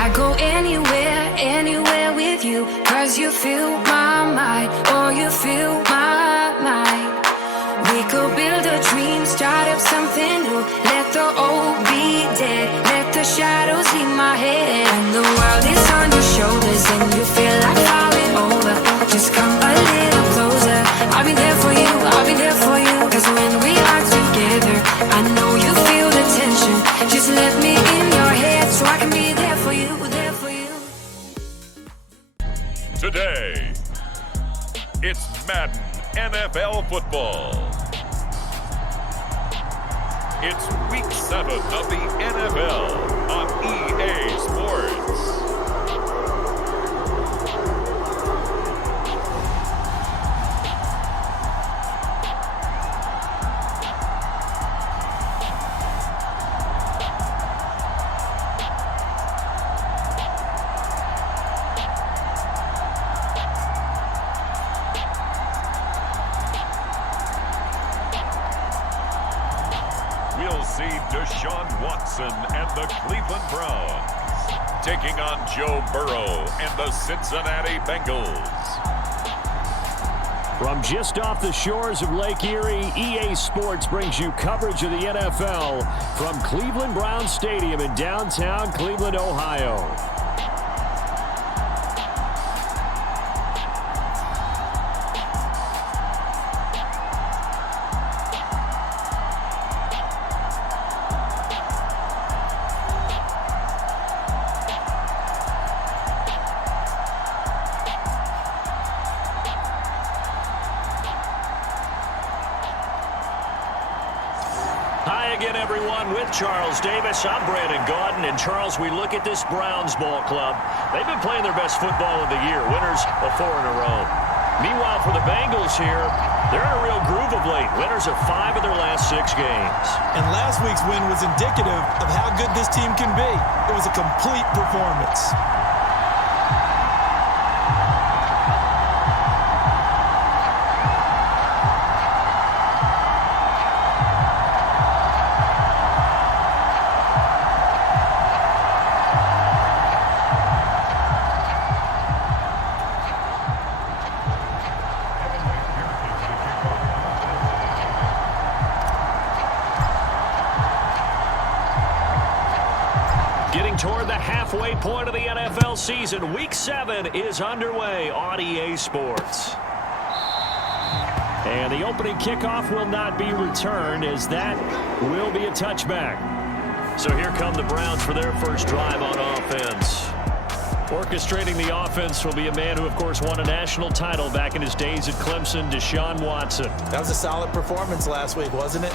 I go anywhere, anywhere with you, 'cause you fill my mind, or you fill my mind. We could build a dream, start up something new. Let the old be dead, let the shadows leave my head. And the world is on your shoulders and you feel like falling over. Just come a little closer. I'll be there for you, I'll be there for you. 'Cause when we are together, I know you feel the tension. Just let me in your head so I can be there for you, there for you. Today, it's Madden NFL football. It's week 7 of the NFL on EA Sports. We'll see Deshaun Watson and the Cleveland Browns taking on Joe Burrow and the Cincinnati Bengals. From just off the shores of Lake Erie, EA Sports brings you coverage of the NFL from Cleveland Browns Stadium in downtown Cleveland, Ohio. Hi again, everyone. With Charles Davis, I'm Brandon Gaudin. And Charles, we look at this Browns ball club. They've been playing their best football of the year, winners of 4 in a row. Meanwhile, for the Bengals here, they're in a real groove of late. Winners of 5 of their last 6 games. And last week's win was indicative of how good this team can be. It was a complete performance. Getting toward the halfway point of the NFL season, Week 7 is underway on EA Sports. And the opening kickoff will not be returned, as that will be a touchback. So here come the Browns for their first drive on offense. Orchestrating the offense will be a man who, of course, won a national title back in his days at Clemson, Deshaun Watson. That was a solid performance last week, wasn't it?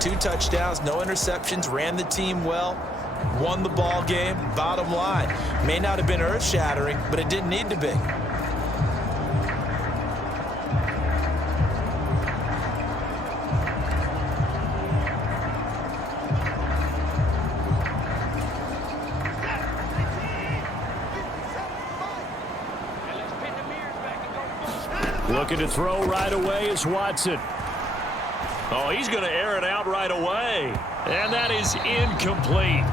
2 touchdowns, no interceptions, ran the team well. Won the ball game. Bottom line, may not have been earth-shattering, but it didn't need to be. Looking to throw right away is Watson. Oh, he's going to air it out right away. And that is incomplete.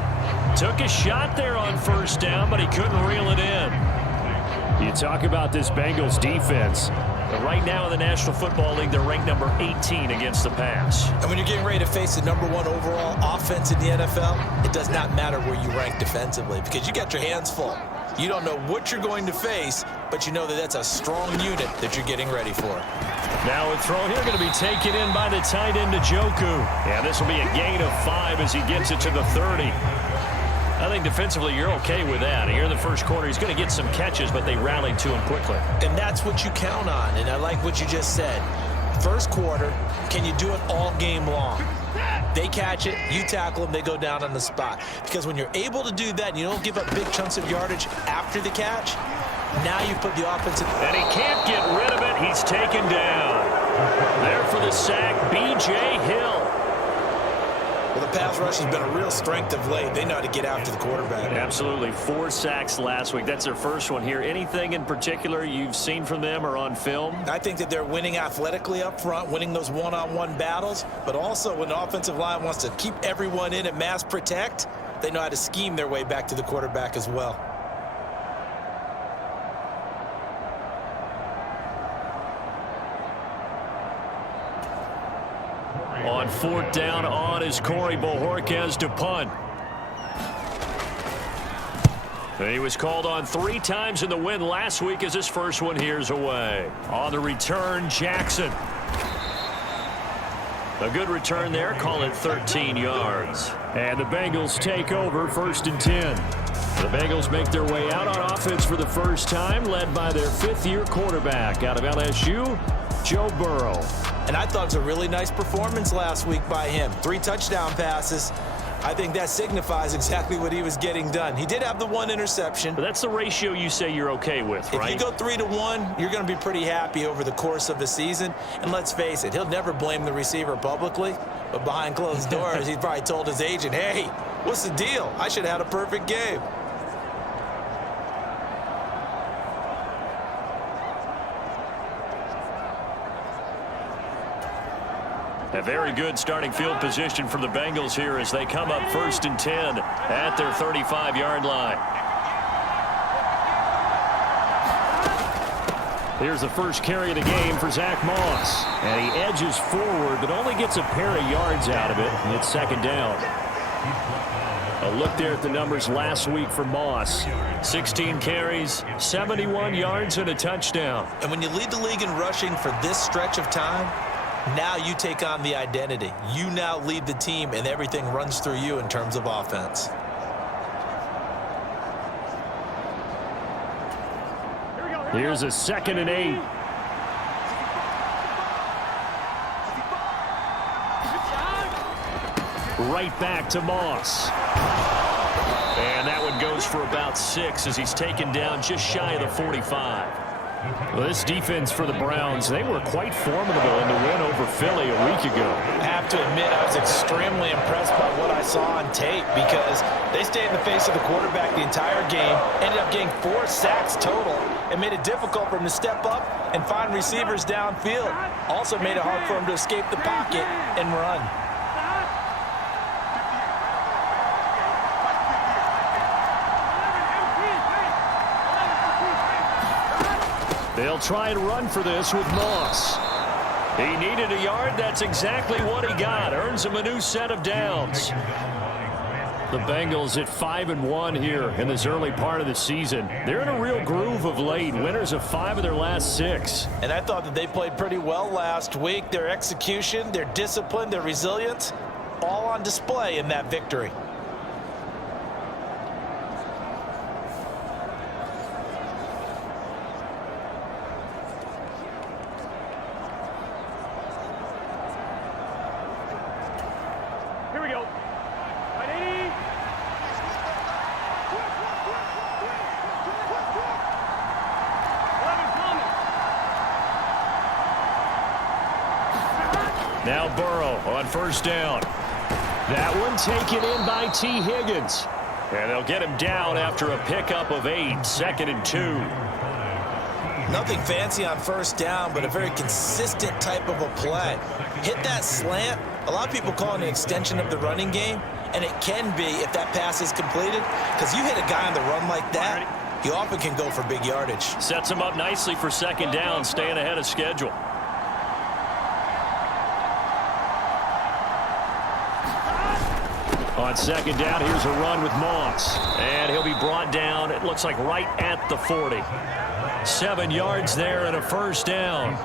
Took a shot there on first down, but he couldn't reel it in. You talk about this Bengals defense. But right now in the National Football League, they're ranked number 18 against the pass. And when you're getting ready to face the number 1 overall offense in the NFL, it does not matter where you rank defensively because you got your hands full. You don't know what you're going to face, but you know that that's a strong unit that you're getting ready for. Now a throw here going to be taken in by the tight end, Njoku. Yeah, this will be a gain of 5 as he gets it to the 30. I think defensively you're okay with that. Here in the first quarter, he's going to get some catches, but they rallied to him quickly. And that's what you count on, and I like what you just said. First quarter, can you do it all game long? They catch it, you tackle them, they go down on the spot. Because when you're able to do that and you don't give up big chunks of yardage after the catch, now you put the offense in. And he can't get rid of it. He's taken down. There for the sack, B.J. Hill. Well, the pass rush has been a real strength of late. They know how to get after the quarterback. Absolutely. 4 sacks last week. That's their first one here. Anything in particular you've seen from them or on film? I think that they're winning athletically up front, winning those one-on-one battles, but also when the offensive line wants to keep everyone in and mass protect, they know how to scheme their way back to the quarterback as well. On fourth down on is Corey Bojorquez to punt. He was called on 3 times in the win last week as his first one here's away. On the return, Jackson. A good return there, call it 13 yards. And the Bengals take over 1st and 10. The Bengals make their way out on offense for the first time, led by their 5th-year quarterback out of LSU, Joe Burrow. And I thought it was a really nice performance last week by him. 3 touchdown passes. I think that signifies exactly what he was getting done. He did have the 1 interception. But that's the ratio you say you're okay with, right? If you go 3-1, you're going to be pretty happy over the course of a season. And let's face it, he'll never blame the receiver publicly. But behind closed doors, he's probably told his agent, hey, what's the deal? I should have had a perfect game. A very good starting field position for the Bengals here as they come up 1st and 10 at their 35-yard line. Here's the first carry of the game for Zach Moss. And he edges forward, but only gets a pair of yards out of it. And it's 2nd down. A look there at the numbers last week for Moss. 16 carries, 71 yards, and a touchdown. And when you lead the league in rushing for this stretch of time, now you take on the identity. You now lead the team, and everything runs through you in terms of offense. Here's a 2nd and 8. Right back to Moss. And that one goes for about 6 as he's taken down just shy of the 45. Well, this defense for the Browns, they were quite formidable in the win over Philly a week ago. I have to admit, I was extremely impressed by what I saw on tape because they stayed in the face of the quarterback the entire game, ended up getting 4 sacks total, and made it difficult for him to step up and find receivers downfield. Also made it hard for him to escape the pocket and run. They'll try and run for this with Moss. He needed a yard. That's exactly what he got. Earns him a new set of downs. The Bengals at 5-1 here in this early part of the season. They're in a real groove of late. Winners of 5 of their last 6. And I thought that they played pretty well last week. Their execution, their discipline, their resilience, all on display in that victory. Now Burrow on 1st down. That one taken in by T. Higgins. And they'll get him down after a pickup of 8. 2nd and 2. Nothing fancy on 1st down, but a very consistent type of a play. Hit that slant. A lot of people call it an extension of the running game, and it can be if that pass is completed, because you hit a guy on the run like that, he often can go for big yardage. Sets him up nicely for 2nd down, staying ahead of schedule. On 2nd down, here's a run with Moss. And he'll be brought down, it looks like right at the 40. 7 yards there and a 1st down.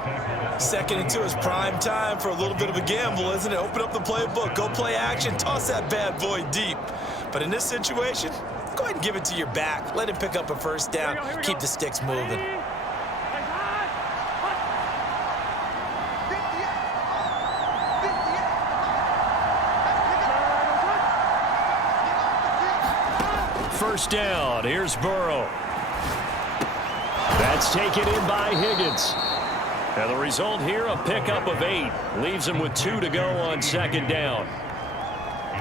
2nd and 2 is prime time for a little bit of a gamble, isn't it? Open up the playbook, go play action, toss that bad boy deep. But in this situation, go ahead and give it to your back. Let him pick up a 1st down, keep the sticks moving. First down, here's Burrow. That's taken in by Higgins. And the result here, a pickup of 8. Leaves him with 2 to go on 2nd down.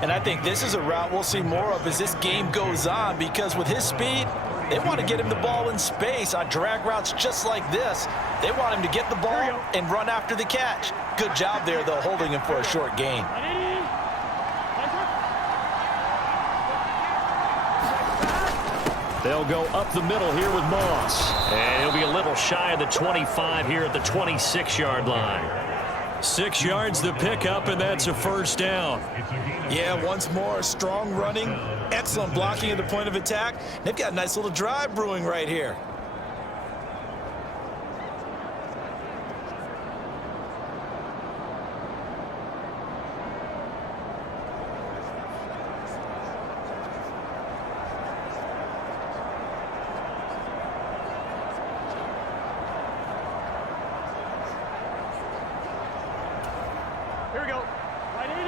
And I think this is a route we'll see more of as this game goes on, because with his speed, they want to get him the ball in space on drag routes just like this. They want him to get the ball and run after the catch. Good job there, though, holding him for a short gain. They'll go up the middle here with Moss. And he'll be a little shy of the 25 here at the 26-yard line. 6 yards the pickup, and that's a first down. Yeah, once more, strong running, excellent blocking at the point of attack. They've got a nice little drive brewing right here. Here we go. Right 80.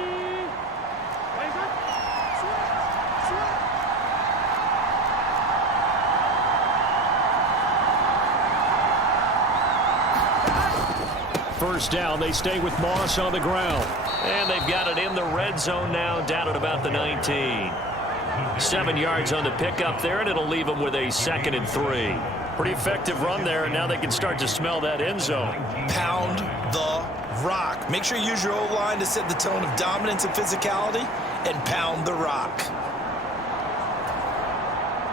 Raise up. First down, they stay with Moss on the ground. And they've got it in the red zone now, down at about the 19. 7 yards on the pickup there, and it'll leave them with a 2nd and 3. Pretty effective run there, and now they can start to smell that end zone. Pound the rock. Make sure you use your O-line to set the tone of dominance and physicality, and pound the rock.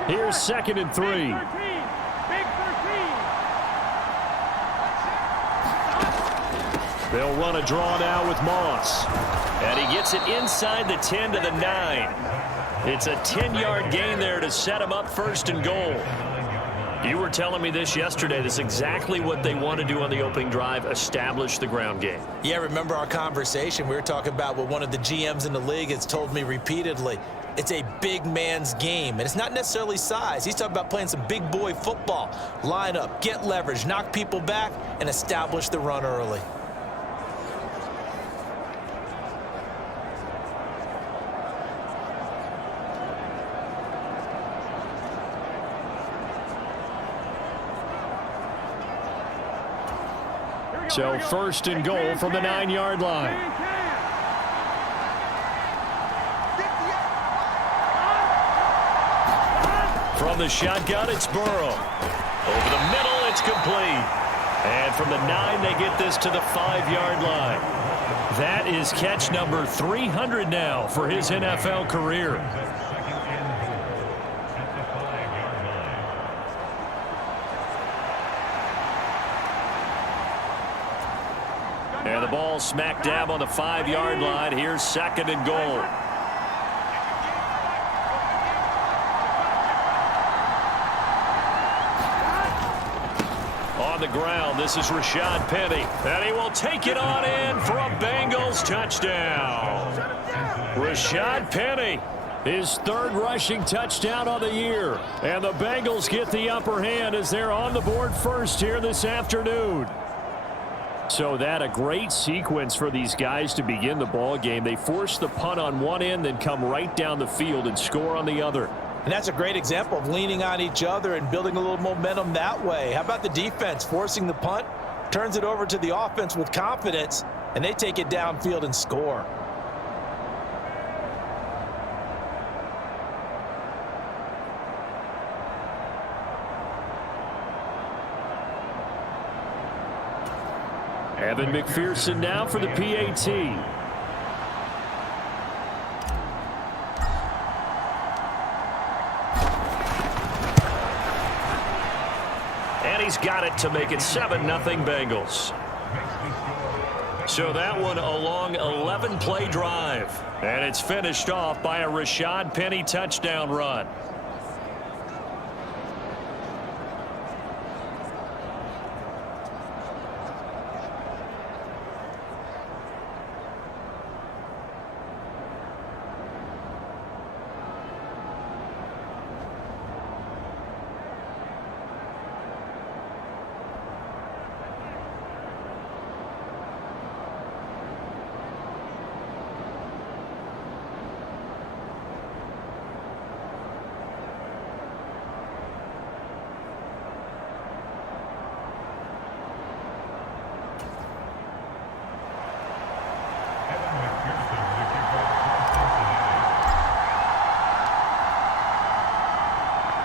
Here's 2nd and 3. Big 13. Big 13. They'll run a draw now with Moss. And he gets it inside the 10 to the 9. It's a 10-yard gain there to set him up 1st and goal. You were telling me this yesterday. This is exactly what they want to do on the opening drive, establish the ground game. Yeah, remember our conversation. We were talking about what one of the GMs in the league has told me repeatedly. It's a big man's game, and it's not necessarily size. He's talking about playing some big boy football. Line up, get leverage, knock people back, and establish the run early. So 1st and goal from the 9-yard line. From the shotgun, it's Burrow. Over the middle, it's complete. And from the 9, they get this to the 5-yard line. That is catch number 300 now for his NFL career. And the ball smack dab on the 5-yard line. Here's 2nd and goal. On the ground, this is Rashad Penny. And he will take it on in for a Bengals touchdown. Rashad Penny, his 3rd rushing touchdown on the year. And the Bengals get the upper hand as they're on the board first here this afternoon. So that a great sequence for these guys to begin the ball game. They force the punt on one end, then come right down the field and score on the other. And that's a great example of leaning on each other and building a little momentum that way. How about the defense forcing the punt, turns it over to the offense with confidence, and they take it downfield and score. Evan McPherson now for the PAT. And he's got it to make it 7-0 Bengals. So that one a long 11-play drive. And it's finished off by a Rashad Penny touchdown run.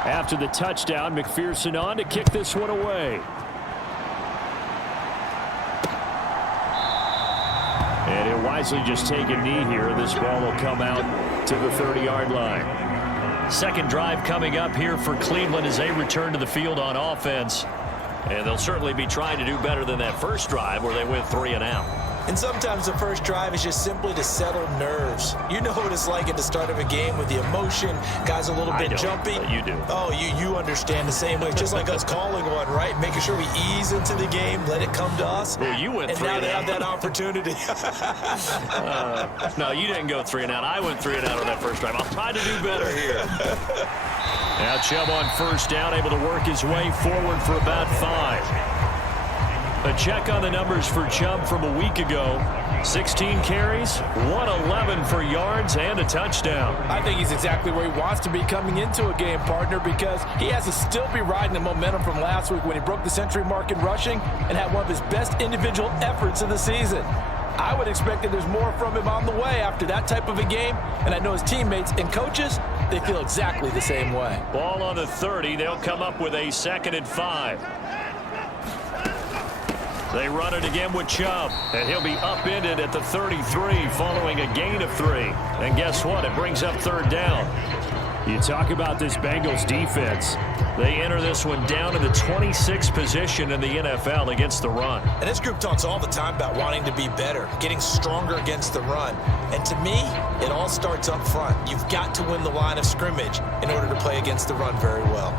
After the touchdown, McPherson on to kick this one away. And he'll wisely just take a knee here. This ball will come out to the 30-yard line. Second drive coming up here for Cleveland as they return to the field on offense. And they'll certainly be trying to do better than that first drive where they went 3 and out. And sometimes the first drive is just simply to settle nerves. You know what it's like at the start of a game with the emotion, guys a little bit jumpy. You do. Oh, you understand the same way. Just like us calling one, right? Making sure we ease into the game, let it come to us. Well, you went and 3 now and they out. have that opportunity. No, you didn't go 3 and out. I went 3 and out on that first drive. I'll try to do better here. Now Chubb on first down, able to work his way forward for about 5. A check on the numbers for Chubb from a week ago. 16 carries, 111 for yards, and a touchdown. I think he's exactly where he wants to be coming into a game, partner, because he has to still be riding the momentum from last week when he broke the century mark in rushing and had one of his best individual efforts of the season. I would expect that there's more from him on the way after that type of a game, and I know his teammates and coaches, they feel exactly the same way. Ball on the 30. They'll come up with a 2nd and 5. They run it again with Chubb, and he'll be upended at the 33 following a gain of 3. And guess what? It brings up 3rd down. You talk about this Bengals defense. They enter this one down in the 26th position in the NFL against the run. And this group talks all the time about wanting to be better, getting stronger against the run. And to me, it all starts up front. You've got to win the line of scrimmage in order to play against the run very well.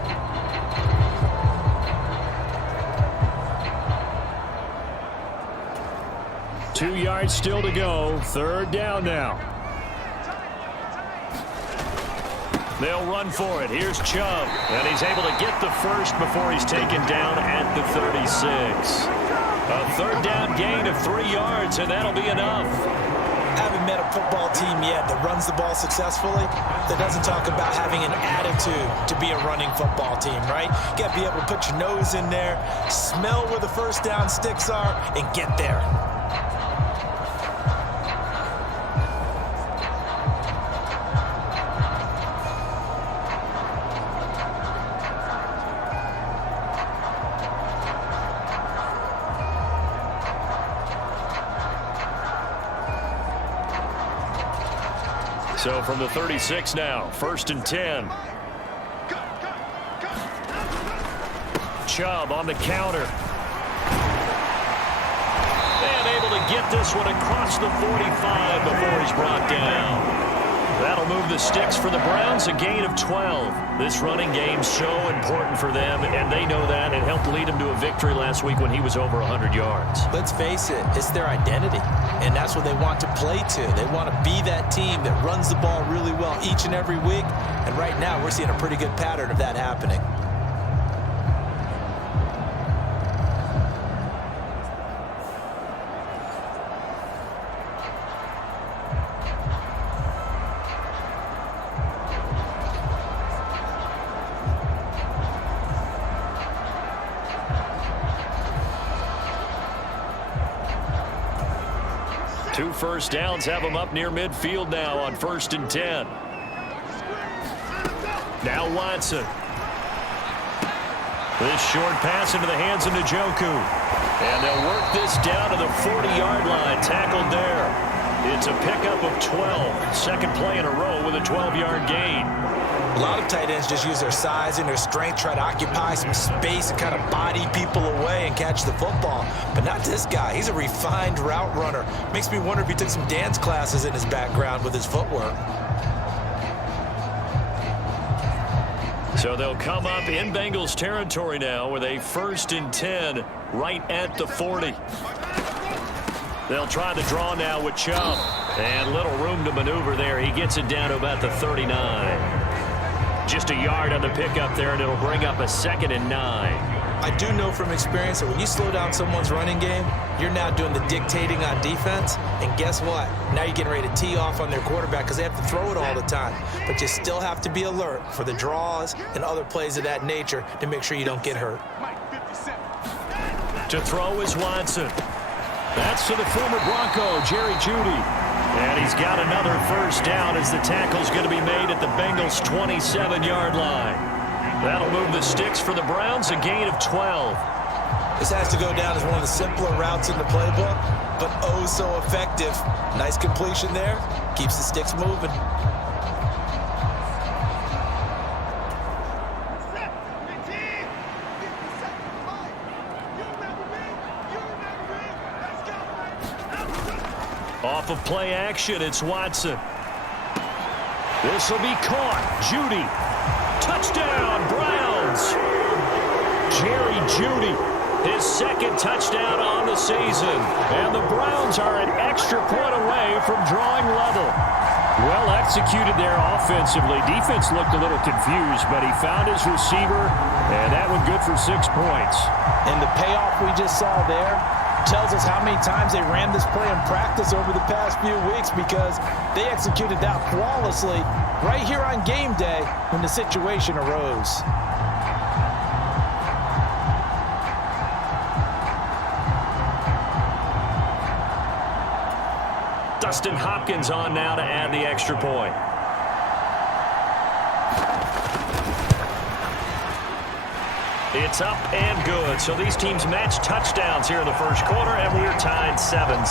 Two yards still to go. 3rd down now. They'll run for it. Here's Chubb. And he's able to get the first before he's taken down at the 36. A 3rd down gain of 3 yards, and that'll be enough. I haven't met a football team yet that runs the ball successfully that doesn't talk about having an attitude to be a running football team, right? You got to be able to put your nose in there, smell where the first down sticks are, and get there. So from the 36 now, 1st and 10. Chubb on the counter. And able to get this one across the 45 before he's brought down. That'll move the sticks for the Browns, a gain of 12. This running game so important for them, and they know that. It helped lead them to a victory last week when he was over 100 yards. Let's face it, it's their identity, and that's what they want to play to. They want to be that team that runs the ball really well each and every week, and right now we're seeing a pretty good pattern of that happening. Two first downs have them up near midfield now on 1st and 10. Now Watson. This short pass into the hands of Njoku. And they'll work this down to the 40-yard line. Tackled there. It's a pickup of 12. Second play in a row with a 12-yard gain. A lot of tight ends just use their size and their strength, try to occupy some space and kind of body people away and catch the football. But not this guy. He's a refined route runner. Makes me wonder if he took some dance classes in his background with his footwork. So they'll come up in Bengals territory now with a 1st and 10 right at the 40. They'll try the draw now with Chubb. And little room to maneuver there. He gets it down to about the 39. Just a yard on the pickup there, and it'll bring up a 2nd and 9. I do know from experience that when you slow down someone's running game, you're now doing the dictating on defense. And guess what? Now you're getting ready to tee off on their quarterback because they have to throw it all the time. But you still have to be alert for the draws and other plays of that nature to make sure you don't get hurt. To throw is Watson. That's to the former Bronco, Jerry Jeudy. And he's got another first down as the tackle's going to be made at the Bengals' 27-yard line. That'll move the sticks for the Browns, a gain of 12. This has to go down as one of the simpler routes in the playbook, but oh so effective. Nice completion there. Keeps the sticks moving. off of play action. It's Watson. This will be caught. Judy. Touchdown, Browns. Jerry Judy, his second touchdown on the season. And the Browns are an extra point away from drawing level. Well executed there offensively. Defense looked a little confused, but he found his receiver, and that one good for 6 points. And the payoff we just saw there tells us how many times they ran this play in practice over the past few weeks, because they executed that flawlessly right here on game day when the situation arose. Dustin Hopkins on now to add the extra point. It's up and good. So these teams match touchdowns here in the first quarter, and we're tied 7-7.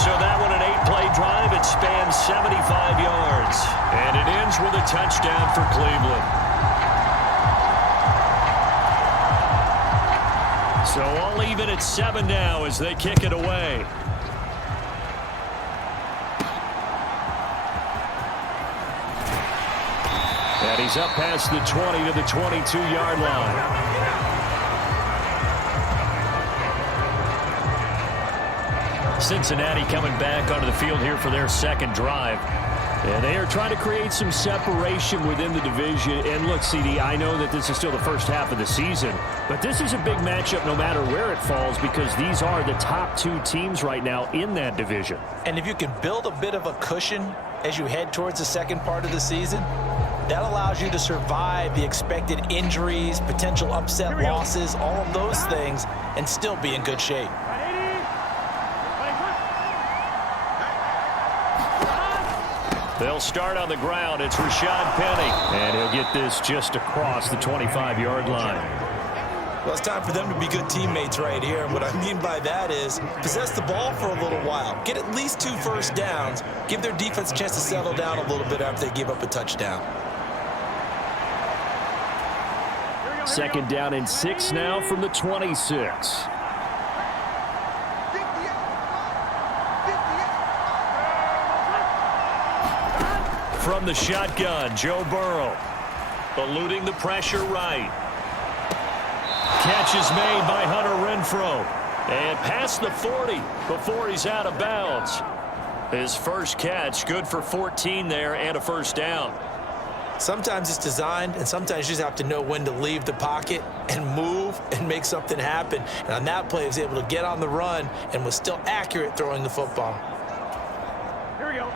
So that one, an 8-play drive. It spans 75 yards. And it ends with a touchdown for Cleveland. So all even at 7 now as they kick it away. And he's up past the 20 to the 22-yard line. Cincinnati coming back onto the field here for their second drive. And they are trying to create some separation within the division. And look, CD, I know that this is still the first half of the season, but this is a big matchup no matter where it falls, because these are the top 2 teams right now in that division. And if you can build a bit of a cushion as you head towards the second part of the season, that allows you to survive the expected injuries, potential upset losses, all of those things, and still be in good shape. They'll start on the ground. It's Rashad Penny, and he'll get this just across the 25-yard line. Well, it's time for them to be good teammates right here. And what I mean by that is possess the ball for a little while. Get at least 2 first downs. Give their defense a chance to settle down a little bit after they give up a touchdown. Second down and 6 now from the 26. From the shotgun, Joe Burrow. Eluding the pressure right. Catch is made by Hunter Renfrow. And past the 40 before he's out of bounds. His first catch, good for 14 there and a first down. Sometimes it's designed, and sometimes you just have to know when to leave the pocket and move and make something happen. And on that play, he was able to get on the run and was still accurate throwing the football. Here we go.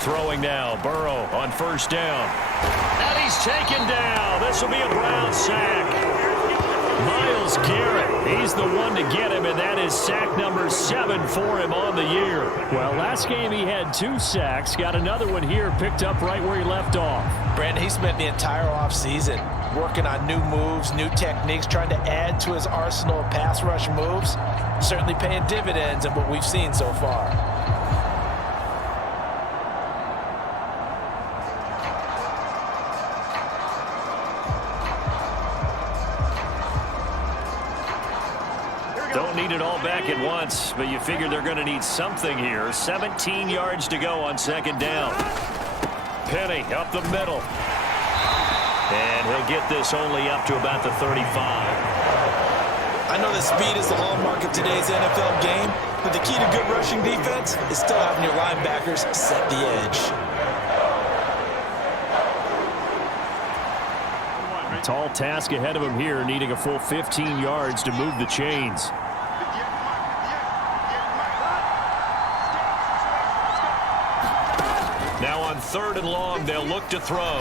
Throwing now, Burrow on first down. And he's taken down. This will be a Brown sack. Myles Garrett, he's the one to get him, and that is sack number 7 for him on the year. Well, last game he had 2 sacks. Got another one here, picked up right where he left off. Brandon, he spent the entire offseason working on new moves, new techniques, trying to add to his arsenal of pass rush moves. Certainly paying dividends in what we've seen so far. Don't need it all back at once, but you figure they're going to need something here. 17 yards to go on second down. Penny up the middle. And he'll get this only up to about the 35. I know that speed is the hallmark of today's NFL game, but the key to good rushing defense is still having your linebackers set the edge. A tall task ahead of him here, needing a full 15 yards to move the chains. Now on 3rd and long, they'll look to throw.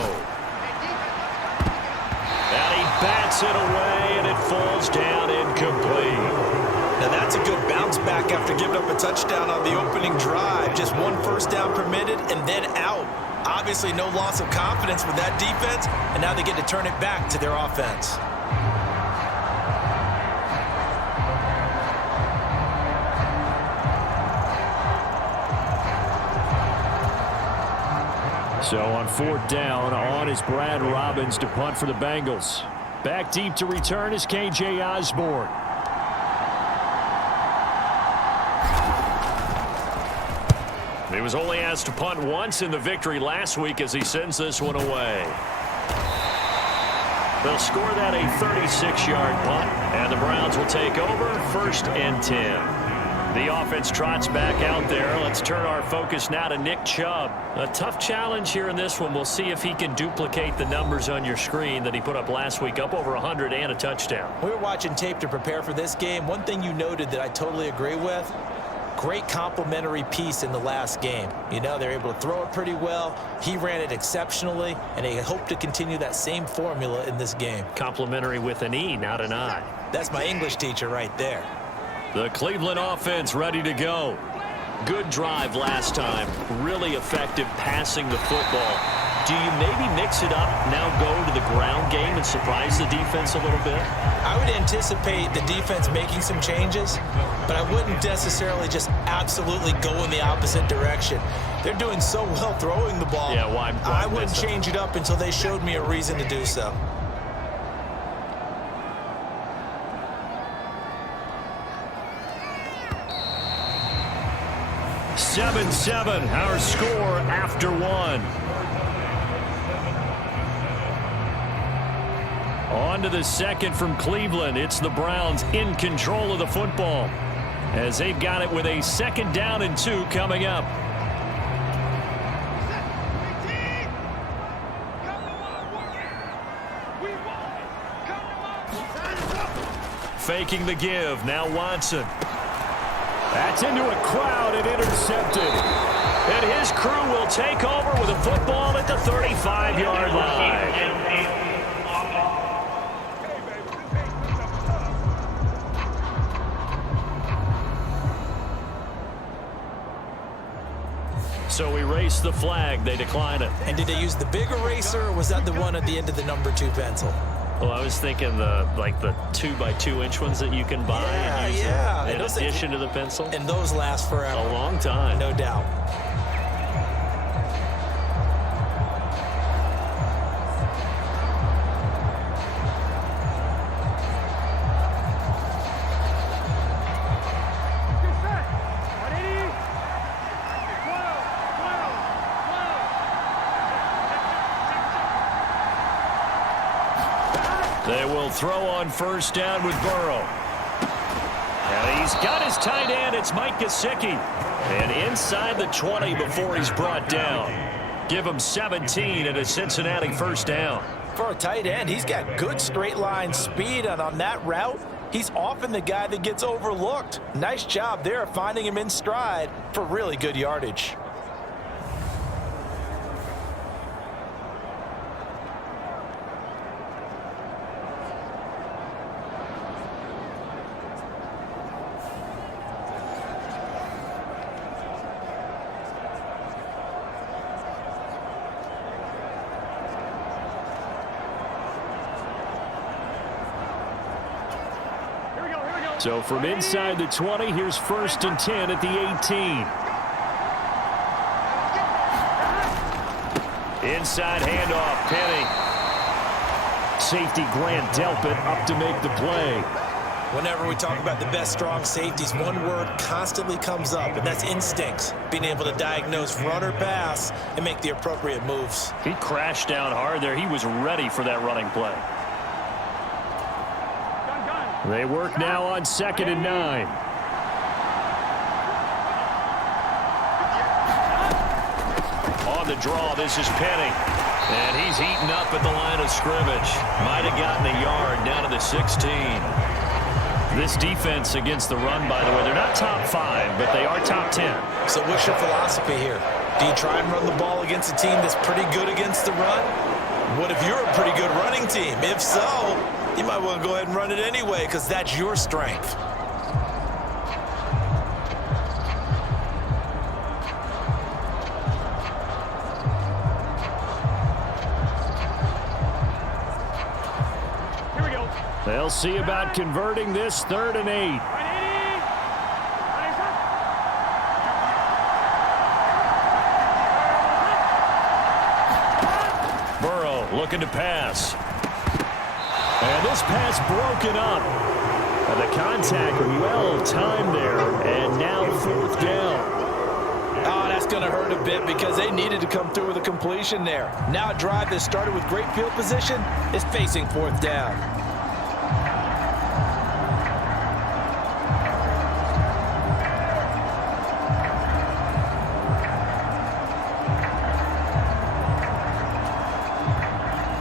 And he bats it away, and it falls down incomplete. Now that's a good bounce back after giving up a touchdown on the opening drive. Just 1 first down permitted and then out. Obviously no loss of confidence with that defense, and now they get to turn it back to their offense. So on 4th down, on is Brad Robbins to punt for the Bengals. Back deep to return is K.J. Osborne. He was only asked to punt once in the victory last week as he sends this one away. They'll score that a 36-yard punt, and the Browns will take over 1st and 10. The offense trots back out there. Let's turn our focus now to Nick Chubb. A tough challenge here in this one. We'll see if he can duplicate the numbers on your screen that he put up last week, up over 100 and a touchdown. We were watching tape to prepare for this game. One thing you noted that I totally agree with, great complementary piece in the last game. You know, they're able to throw it pretty well. He ran it exceptionally, and they hope to continue that same formula in this game. Complimentary with an E, not an I. That's my English teacher right there. The Cleveland offense ready to go. Good drive last time. Really effective passing the football. Do you maybe mix it up, now go to the ground game and surprise the defense a little bit? I would anticipate the defense making some changes, but I wouldn't necessarily just absolutely go in the opposite direction. They're doing so well throwing the ball. Yeah, why I wouldn't change it up until they showed me a reason to do so. 7-7, our score after one. On to the second from Cleveland. It's the Browns in control of the football as they've got it with a 2nd down and 2 coming up. Faking the give. Now Watson. That's into a crowd and intercepted. And his crew will take over with a football at the 35-yard line. So we race the flag. They decline it. And did they use the big eraser, or was that the one at the end of the number 2 pencil? Well, I was thinking the 2x2-inch ones that you can buy and use in addition to the pencil. And those last forever. A long time. No doubt. They will throw on 1st down with Burrow. And he's got his tight end. It's Mike Gesicki. And inside the 20 before he's brought down. Give him 17 and a Cincinnati 1st down. For a tight end, he's got good straight line speed, and on that route, he's often the guy that gets overlooked. Nice job there finding him in stride for really good yardage. So from inside the 20, here's 1st and 10 at the 18. Inside handoff, Penny. Safety Grant Delpit up to make the play. Whenever we talk about the best strong safeties, one word constantly comes up, and that's instincts. Being able to diagnose run or pass and make the appropriate moves. He crashed down hard there. He was ready for that running play. They work now on 2nd and 9. On the draw, this is Penny. And he's eaten up at the line of scrimmage. Might have gotten a yard down to the 16. This defense against the run, by the way, they're not top 5, but they are top 10. So what's your philosophy here? Do you try and run the ball against a team that's pretty good against the run? What if you're a pretty good running team? If so, you might want to go ahead and run it anyway because that's your strength. Here we go. They'll see about converting this 3rd and 8. looking to pass. And this pass broken up. And the contact well timed there. And now 4th down. Oh, that's going to hurt a bit because they needed to come through with a completion there. Now a drive that started with great field position is facing 4th down.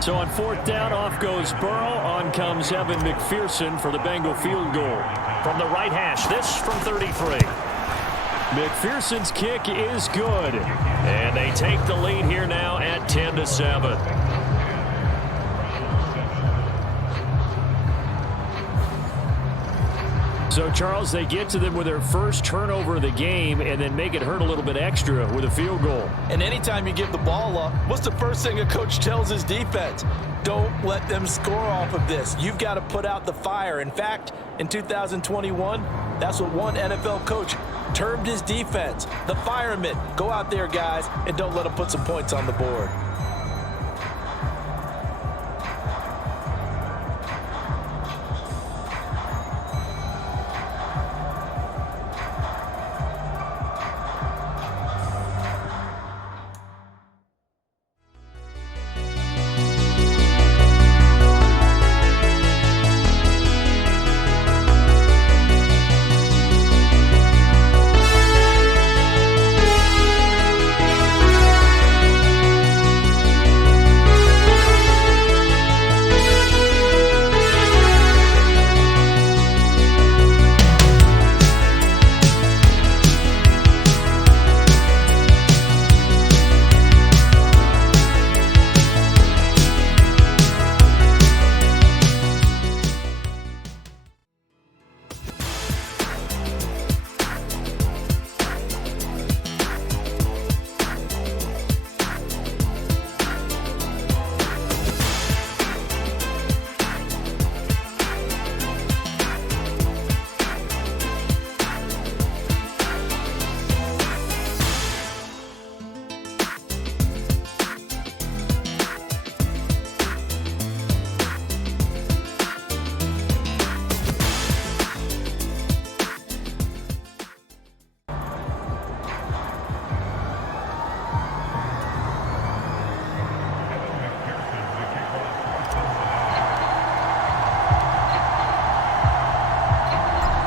So on 4th down, off goes Burrow. On comes Evan McPherson for the Bengal field goal. From the right hash, this from 33. McPherson's kick is good. And they take the lead here now at 10-7. So, Charles, they get to them with their first turnover of the game and then make it hurt a little bit extra with a field goal. And anytime you give the ball up, what's the first thing a coach tells his defense? Don't let them score off of this. You've got to put out the fire. In fact, in 2021, that's what one NFL coach termed his defense. The firemen. Go out there, guys, and don't let them put some points on the board.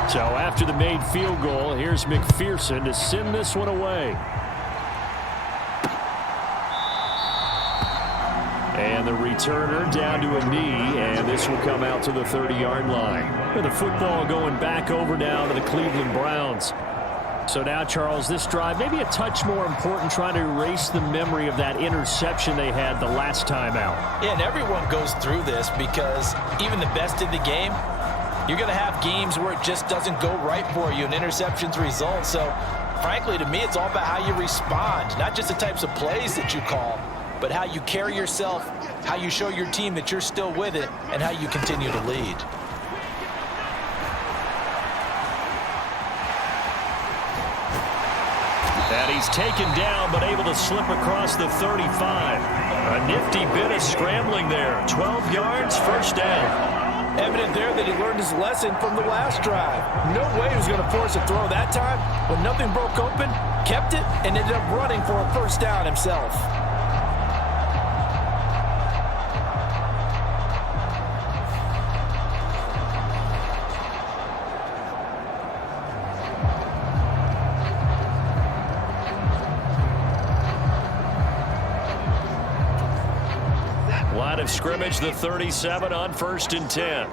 So after the made field goal, here's McPherson to send this one away. And the returner down to a knee, and this will come out to the 30-yard line. And the football going back over now to the Cleveland Browns. So now, Charles, this drive maybe a touch more important, trying to erase the memory of that interception they had the last time out. Yeah, and everyone goes through this because even the best in the game, you're going to have games where it just doesn't go right for you and interceptions result. So, frankly, to me, it's all about how you respond, not just the types of plays that you call, but how you carry yourself, how you show your team that you're still with it, and how you continue to lead. And he's taken down, but able to slip across the 35. A nifty bit of scrambling there. 12 yards, first down. Evident there that he learned his lesson from the last drive. No way he was going to force a throw that time. When nothing broke open, kept it, and ended up running for a first down himself. Line of scrimmage, the 37 on 1st and 10.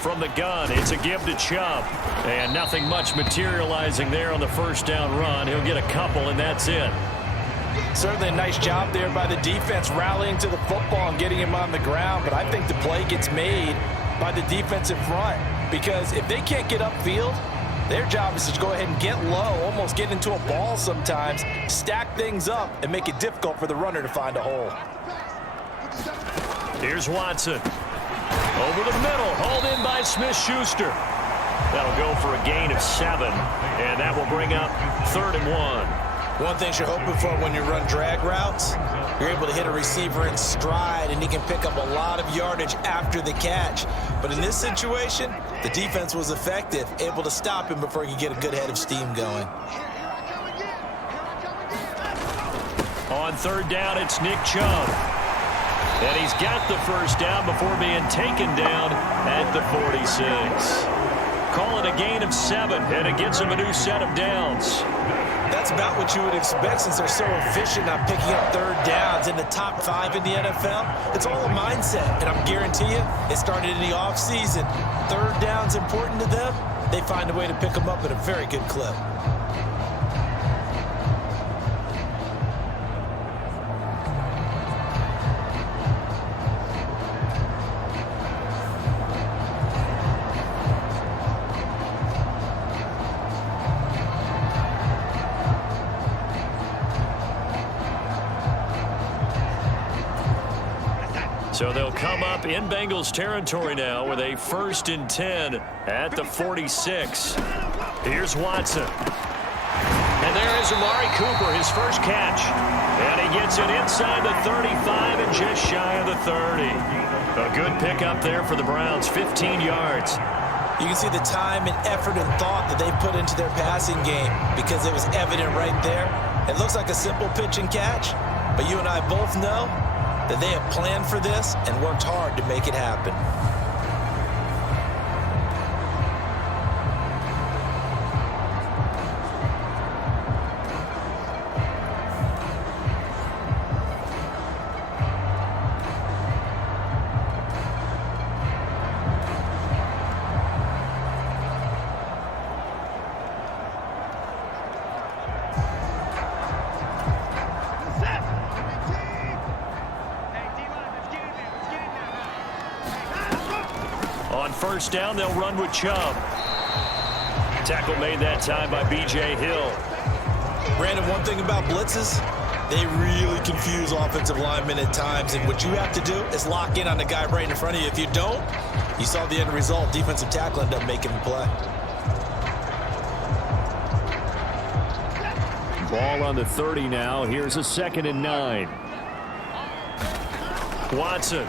From the gun, it's a give to Chubb. And nothing much materializing there on the first down run. He'll get a couple, and that's it. Certainly a nice job there by the defense rallying to the football and getting him on the ground. But I think the play gets made by the defensive front. Because if they can't get upfield, their job is to go ahead and get low, almost get into a ball sometimes, stack things up, and make it difficult for the runner to find a hole. Here's Watson. Over the middle, hauled in by Smith-Schuster. That'll go for a gain of 7, and that will bring up 3rd and 1. One thing you're hoping for when you run drag routes, you're able to hit a receiver in stride, and he can pick up a lot of yardage after the catch. But in this situation, the defense was effective, able to stop him before he could get a good head of steam going. On third down, it's Nick Chubb. And he's got the first down before being taken down at the 46. Call it a gain of 7, and it gets him a new set of downs. That's about what you would expect since they're so efficient on picking up third downs in the top 5 in the NFL. It's all a mindset, and I'm guarantee you it started in the offseason. Third down's important to them. They find a way to pick them up at a very good clip. So they'll come up in Bengals territory now with a 1st and 10 at the 46. Here's Watson. And there is Amari Cooper, his first catch. And he gets it inside the 35 and just shy of the 30. A good pickup there for the Browns, 15 yards. You can see the time and effort and thought that they put into their passing game because it was evident right there. It looks like a simple pitch and catch, but you and I both know that they have planned for this and worked hard to make it happen. On first down, they'll run with Chubb. Tackle made that time by B.J. Hill. Brandon, one thing about blitzes, they really confuse offensive linemen at times, and what you have to do is lock in on the guy right in front of you. If you don't, you saw the end result. Defensive tackle ended up making the play. Ball on the 30 now. Here's a 2nd and 9. Watson.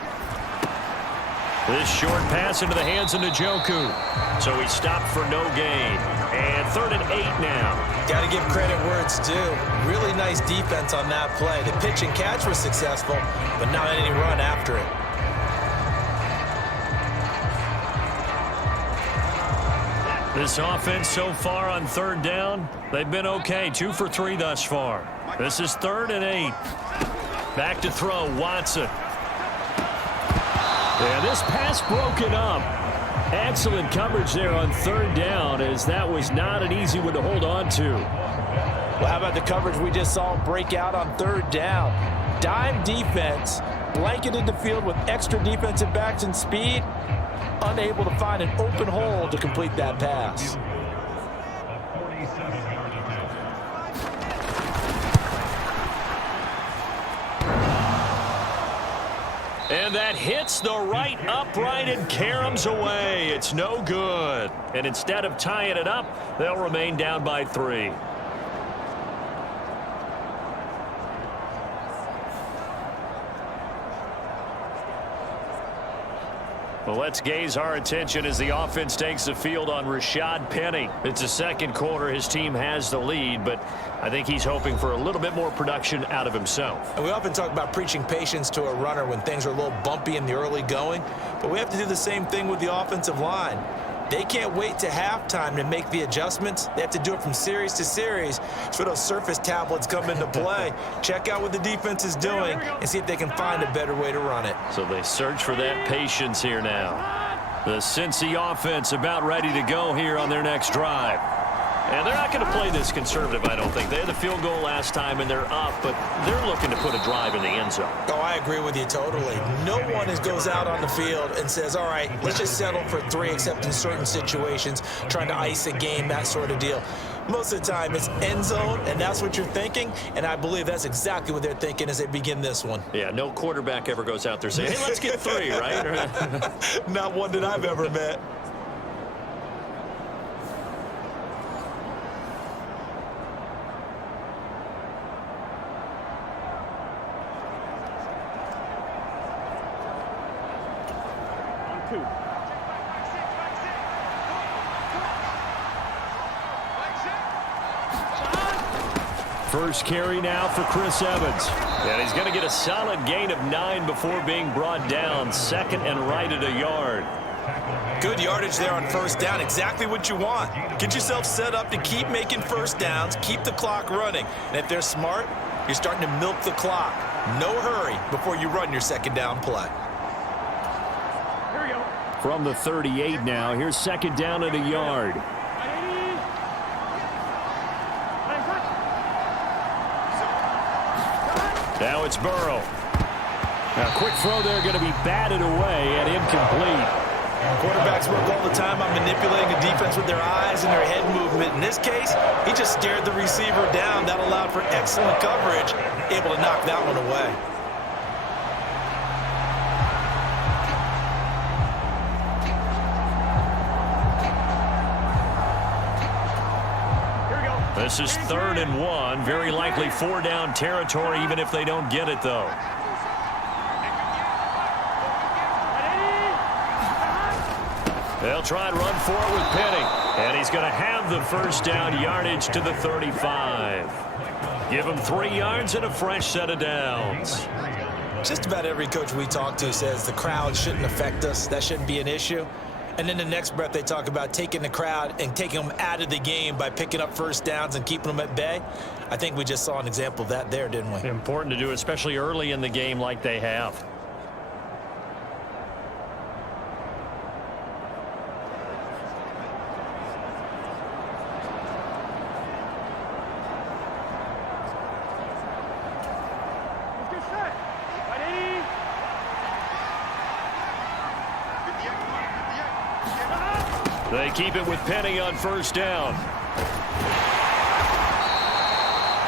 This short pass into the hands of Njoku. So he stopped for no gain. And 3rd and 8 now. Got to give credit where it's due. Really nice defense on that play. The pitch and catch was successful, but not any run after it. This offense so far on 3rd down, they've been okay. 2 for 3 thus far. This is 3rd and 8. Back to throw, Watson. Yeah, this pass broken up. Excellent coverage there on 3rd down, as that was not an easy one to hold on to. Well, how about the coverage we just saw break out on 3rd down? Dime defense, blanketed the field with extra defensive backs and speed, unable to find an open hole to complete that pass. And that hits the right upright and caroms away. It's no good. And instead of tying it up, they'll remain down by 3. Well, let's gaze our attention as the offense takes the field on Rashad Penny. It's the 2nd quarter. His team has the lead, but I think he's hoping for a little bit more production out of himself. And we often talk about preaching patience to a runner when things are a little bumpy in the early going, but we have to do the same thing with the offensive line. They can't wait to halftime to make the adjustments. They have to do it from series to series for those surface tablets come into play. Check out what the defense is doing and see if they can find a better way to run it. So they search for that patience here now. The Cincy offense about ready to go here on their next drive. And they're not going to play this conservative, I don't think. They had the field goal last time, and they're up, but they're looking to put a drive in the end zone. Oh, I agree with you totally. No one goes out on the field and says, all right, let's just settle for 3, except in certain situations, trying to ice a game, that sort of deal. Most of the time, it's end zone, and that's what you're thinking, and I believe that's exactly what they're thinking as they begin this one. Yeah, no quarterback ever goes out there saying, hey, let's get 3, right? Not one that I've ever met. 2. First carry now for Chris Evans. And he's going to get a solid gain of 9 before being brought down. Second and right at a yard. Good yardage there on first down. Exactly what you want. Get yourself set up to keep making first downs, keep the clock running. And if they're smart, you're starting to milk the clock. No hurry before you run your second down play. Here we go. From the 38 now, here's second down at a yard. Now it's Burrow. Now, quick throw there, going to be batted away and incomplete. Quarterbacks work all the time on manipulating a defense with their eyes and their head movement. In this case, he just stared the receiver down. That allowed for excellent coverage, able to knock that one away. This is 3rd and 1. Very likely 4-down territory, even if they don't get it, though. They'll try and run for it with Penny. And he's going to have the first down, yardage to the 35. Give him 3 yards and a fresh set of downs. Just about every coach we talk to says the crowd shouldn't affect us. That shouldn't be an issue. And in the next breath, they talk about taking the crowd and taking them out of the game by picking up first downs and keeping them at bay. I think we just saw an example of that there, didn't we? Important to do, especially early in the game like they have. They keep it with Penny on first down.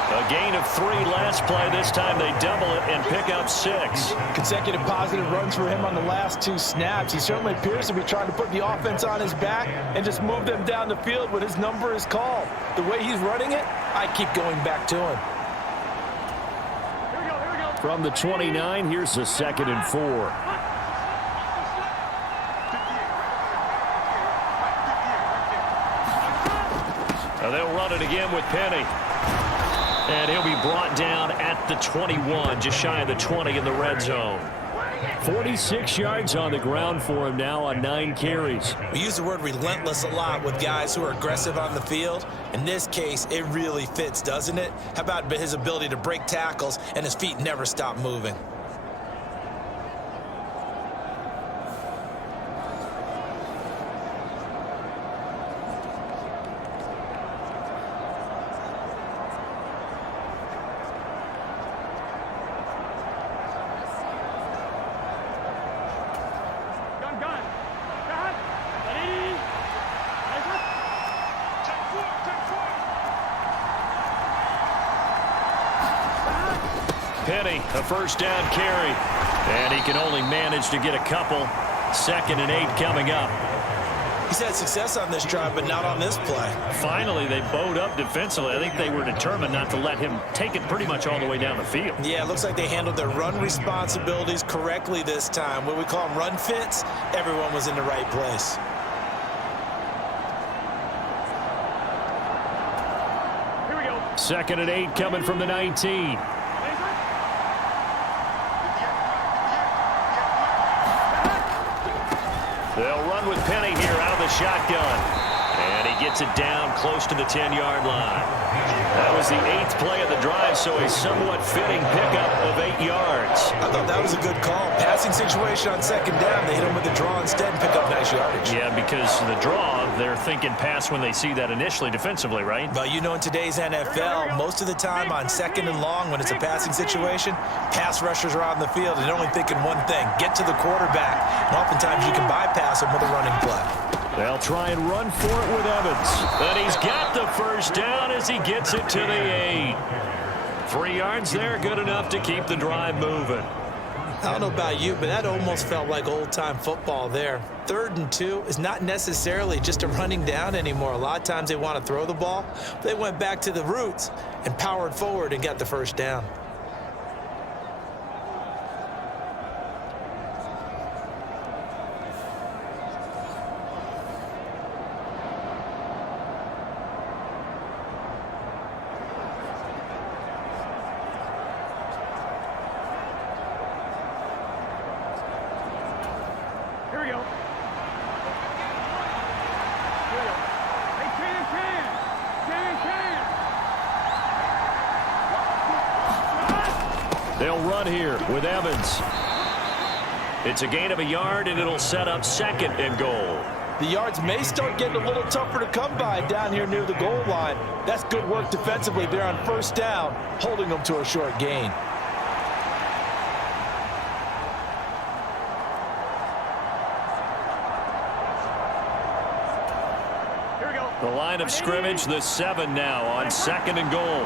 A gain of 3 last play. This time they double it and pick up 6. Consecutive positive runs for him on the last 2 snaps. He certainly appears to be trying to put the offense on his back and just move them down the field when his number is called. The way he's running it, I keep going back to him. Here we go. From the 29, here's the 2nd and 4. Now they'll run it again with Penny. And he'll be brought down at the 21, just shy of the 20 in the red zone. 46 yards on the ground for him now on 9 carries. We use the word relentless a lot with guys who are aggressive on the field. In this case, it really fits, doesn't it? How about his ability to break tackles and his feet never stop moving? Penny, a first down carry. And he can only manage to get a couple. 2nd and 8 coming up. He's had success on this drive, but not on this play. Finally, they bowed up defensively. I think they were determined not to let him take it pretty much all the way down the field. Yeah, it looks like they handled their run responsibilities correctly this time. What we call them run fits, everyone was in the right place. Here we go. 2nd and 8 coming from the 19. They'll run with Penny here out of the shotgun. And he gets it down close to the 10-yard line. That was the 8th play of the drive, so a somewhat fitting pickup of 8 yards. I thought that was a good call. Passing situation on 2nd down. They hit him with the draw instead and pick up nice yardage. Yeah, because the draw, they're thinking pass when they see that initially defensively, right? But you know, in today's NFL, most of the time on 2nd and long when it's a passing situation, pass rushers are on the field and they're only thinking one thing, get to the quarterback. And oftentimes you can bypass him with a running play. They'll try and run for it with Evans. But he's got the first down as he gets it to the 8. 3 yards there, good enough to keep the drive moving. I don't know about you, but that almost felt like old-time football there. 3rd and 2 is not necessarily just a running down anymore. A lot of times they want to throw the ball. They went back to the roots and powered forward and got the first down. run here with Evans. It's a gain of a yard, and it'll set up 2nd and goal. The yards may start getting a little tougher to come by down here near the goal line. That's good work defensively there on 1st down, holding them to a short gain. The line of scrimmage, the 7 now on 2nd and goal.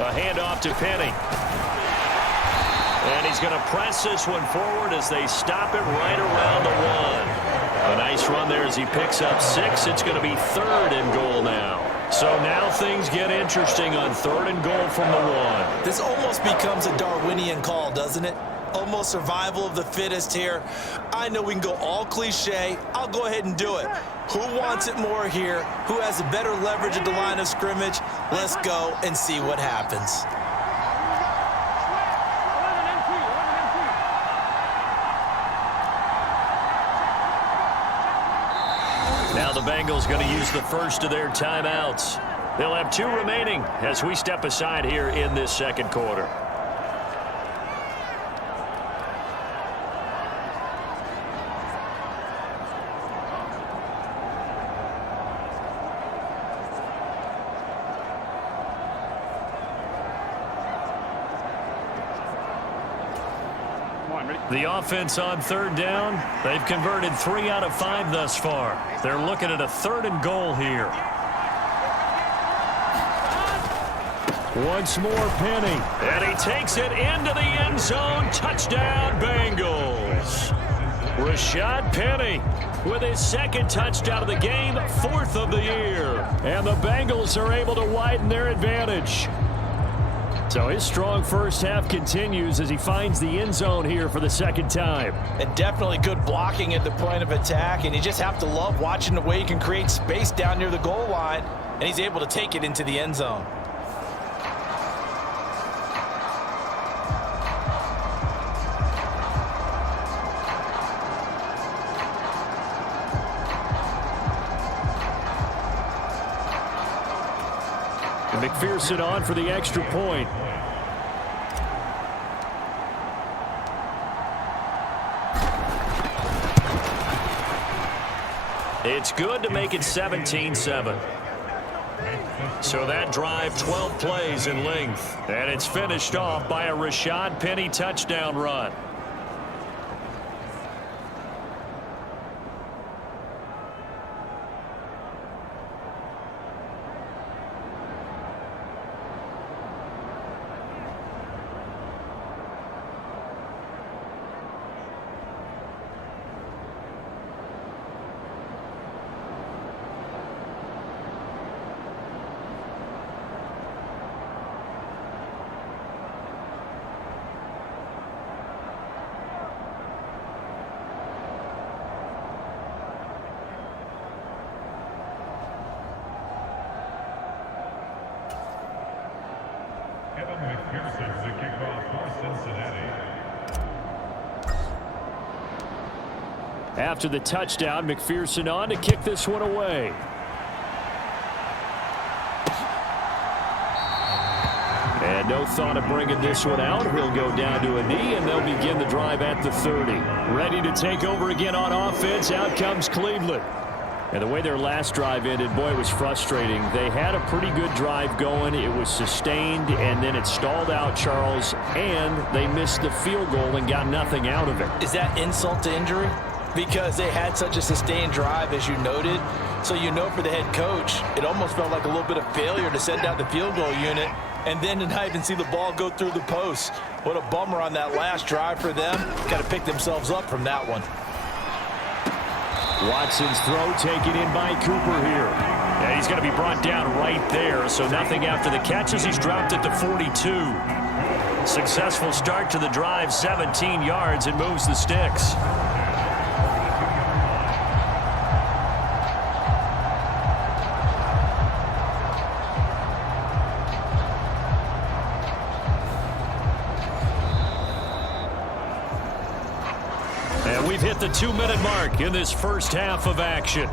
A handoff to Penny. And he's going to press this one forward as they stop it right around the 1. A nice run there as he picks up 6. It's going to be 3rd and goal now. So now things get interesting on 3rd and goal from the 1. This almost becomes a Darwinian call, doesn't it? Almost survival of the fittest here. I know we can go all cliche. I'll go ahead and do it. Who wants it more here? Who has a better leverage at the line of scrimmage? Let's go and see what happens. Now the Bengals going to use the first of their timeouts. They'll have 2 remaining as we step aside here in this 2nd quarter. The offense on 3rd down, they've converted 3 out of 5 thus far. They're looking at a 3rd and goal here. Once more, Penny. And he takes it into the end zone. Touchdown, Bengals. Rashad Penny with his 2nd touchdown of the game, 4th of the year. And the Bengals are able to widen their advantage. So his strong first half continues as he finds the end zone here for the 2nd time. And definitely good blocking at the point of attack, and you just have to love watching the way he can create space down near the goal line, and he's able to take it into the end zone. McPherson on for the extra point. It's good to make it 17-7. So that drive, 12 plays in length. And it's finished off by a Rashad Penny touchdown run. McPherson to kick off for Cincinnati. After the touchdown, McPherson on to kick this one away. And no thought of bringing this one out. He'll go down to a knee, and they'll begin the drive at the 30. Ready to take over again on offense. Out comes Cleveland. And the way their last drive ended, boy, it was frustrating. They had a pretty good drive going. It was sustained, and then it stalled out, Charles, and they missed the field goal and got nothing out of it. Is that insult to injury? Because they had such a sustained drive, as you noted. So you know for the head coach, it almost felt like a little bit of failure to send out the field goal unit and then to not even see the ball go through the post. What a bummer on that last drive for them. Got to pick themselves up from that one. Watson's throw taken in by Cooper here. And he's going to be brought down right there, so nothing after the catches. He's dropped at the 42. Successful start to the drive, 17 yards, and moves the sticks. And we've hit the 2-minute mark in this first half of action.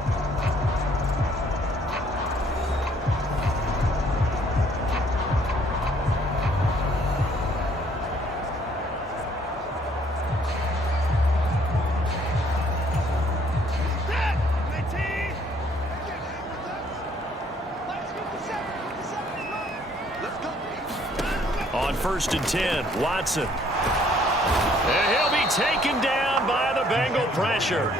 On 1st and 10, Watson. And he'll be taken down by the Bengal pressure.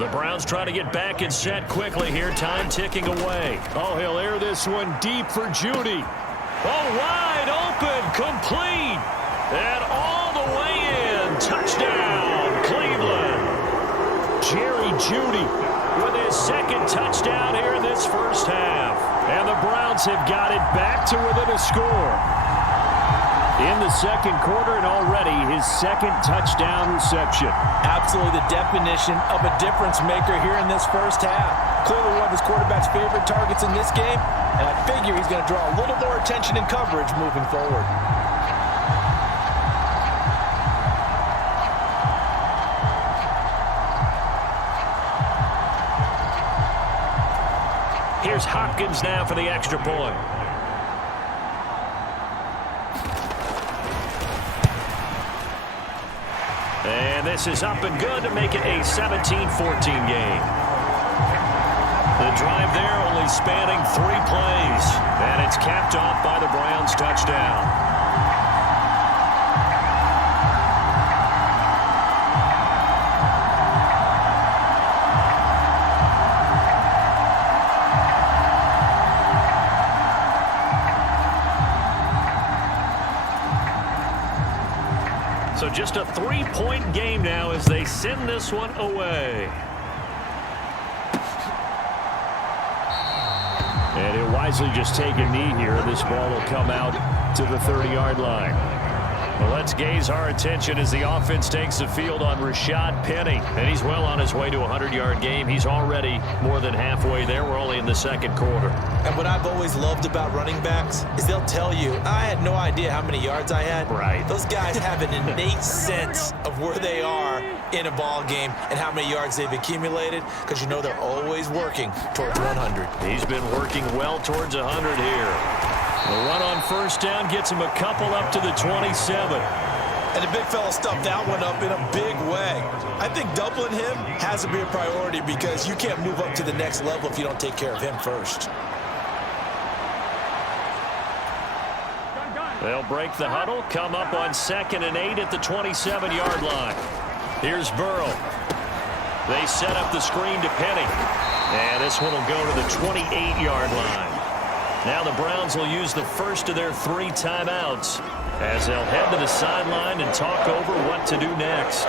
The Browns trying to get back and set quickly here. Time ticking away. Oh, he'll air this one deep for Judy. Oh, wide open, complete. And all the way in. Touchdown, Cleveland. Jerry Judy with his second touchdown here in this first half. And the Browns have got it back to within a score in the second quarter, and already his second touchdown reception. Absolutely the definition of a difference maker here in this first half. Clearly one of his quarterback's favorite targets in this game, and I figure he's going to draw a little more attention and coverage moving forward. Here's Hopkins now for the extra point. And this is up and good to make it a 17-14 game. The drive there only spanning 3 plays. And it's capped off by the Browns' touchdown. So just a 3-point game now as they send this one away. And he'll wisely just take a knee here. This ball will come out to the 30-yard line. Well, let's gaze our attention as the offense takes the field on Rashad Penny. And he's well on his way to a 100-yard game. He's already more than halfway there. We're only in the second quarter. And what I've always loved about running backs is they'll tell you, I had no idea how many yards I had. Right. Those guys have an innate sense of where they are in a ball game and how many yards they've accumulated, because you know they're always working towards 100. He's been working well towards 100 here. The run on first down gets him a couple up to the 27. And the big fella stuffed that one up in a big way. I think doubling him has to be a priority because you can't move up to the next level if you don't take care of him first. They'll break the huddle, come up on 2nd and 8 at the 27-yard line. Here's Burrow. They set up the screen to Penny. And this one will go to the 28-yard line. Now the Browns will use the first of their 3 timeouts as they'll head to the sideline and talk over what to do next.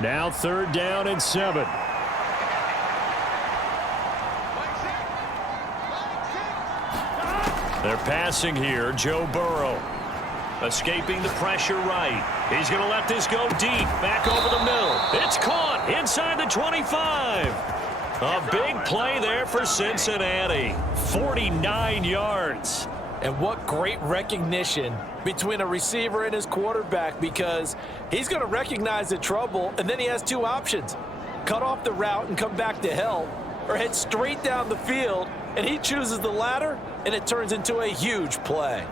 Now 3rd down and 7. They're passing here. Joe Burrow escaping the pressure right. He's going to let this go deep. Back over the middle. It's caught inside the 25. A big play there for Cincinnati. 49 yards. And what great recognition between a receiver and his quarterback, because he's going to recognize the trouble, and then he has 2 options. Cut off the route and come back to help, or head straight down the field, and he chooses the latter, and it turns into a huge play.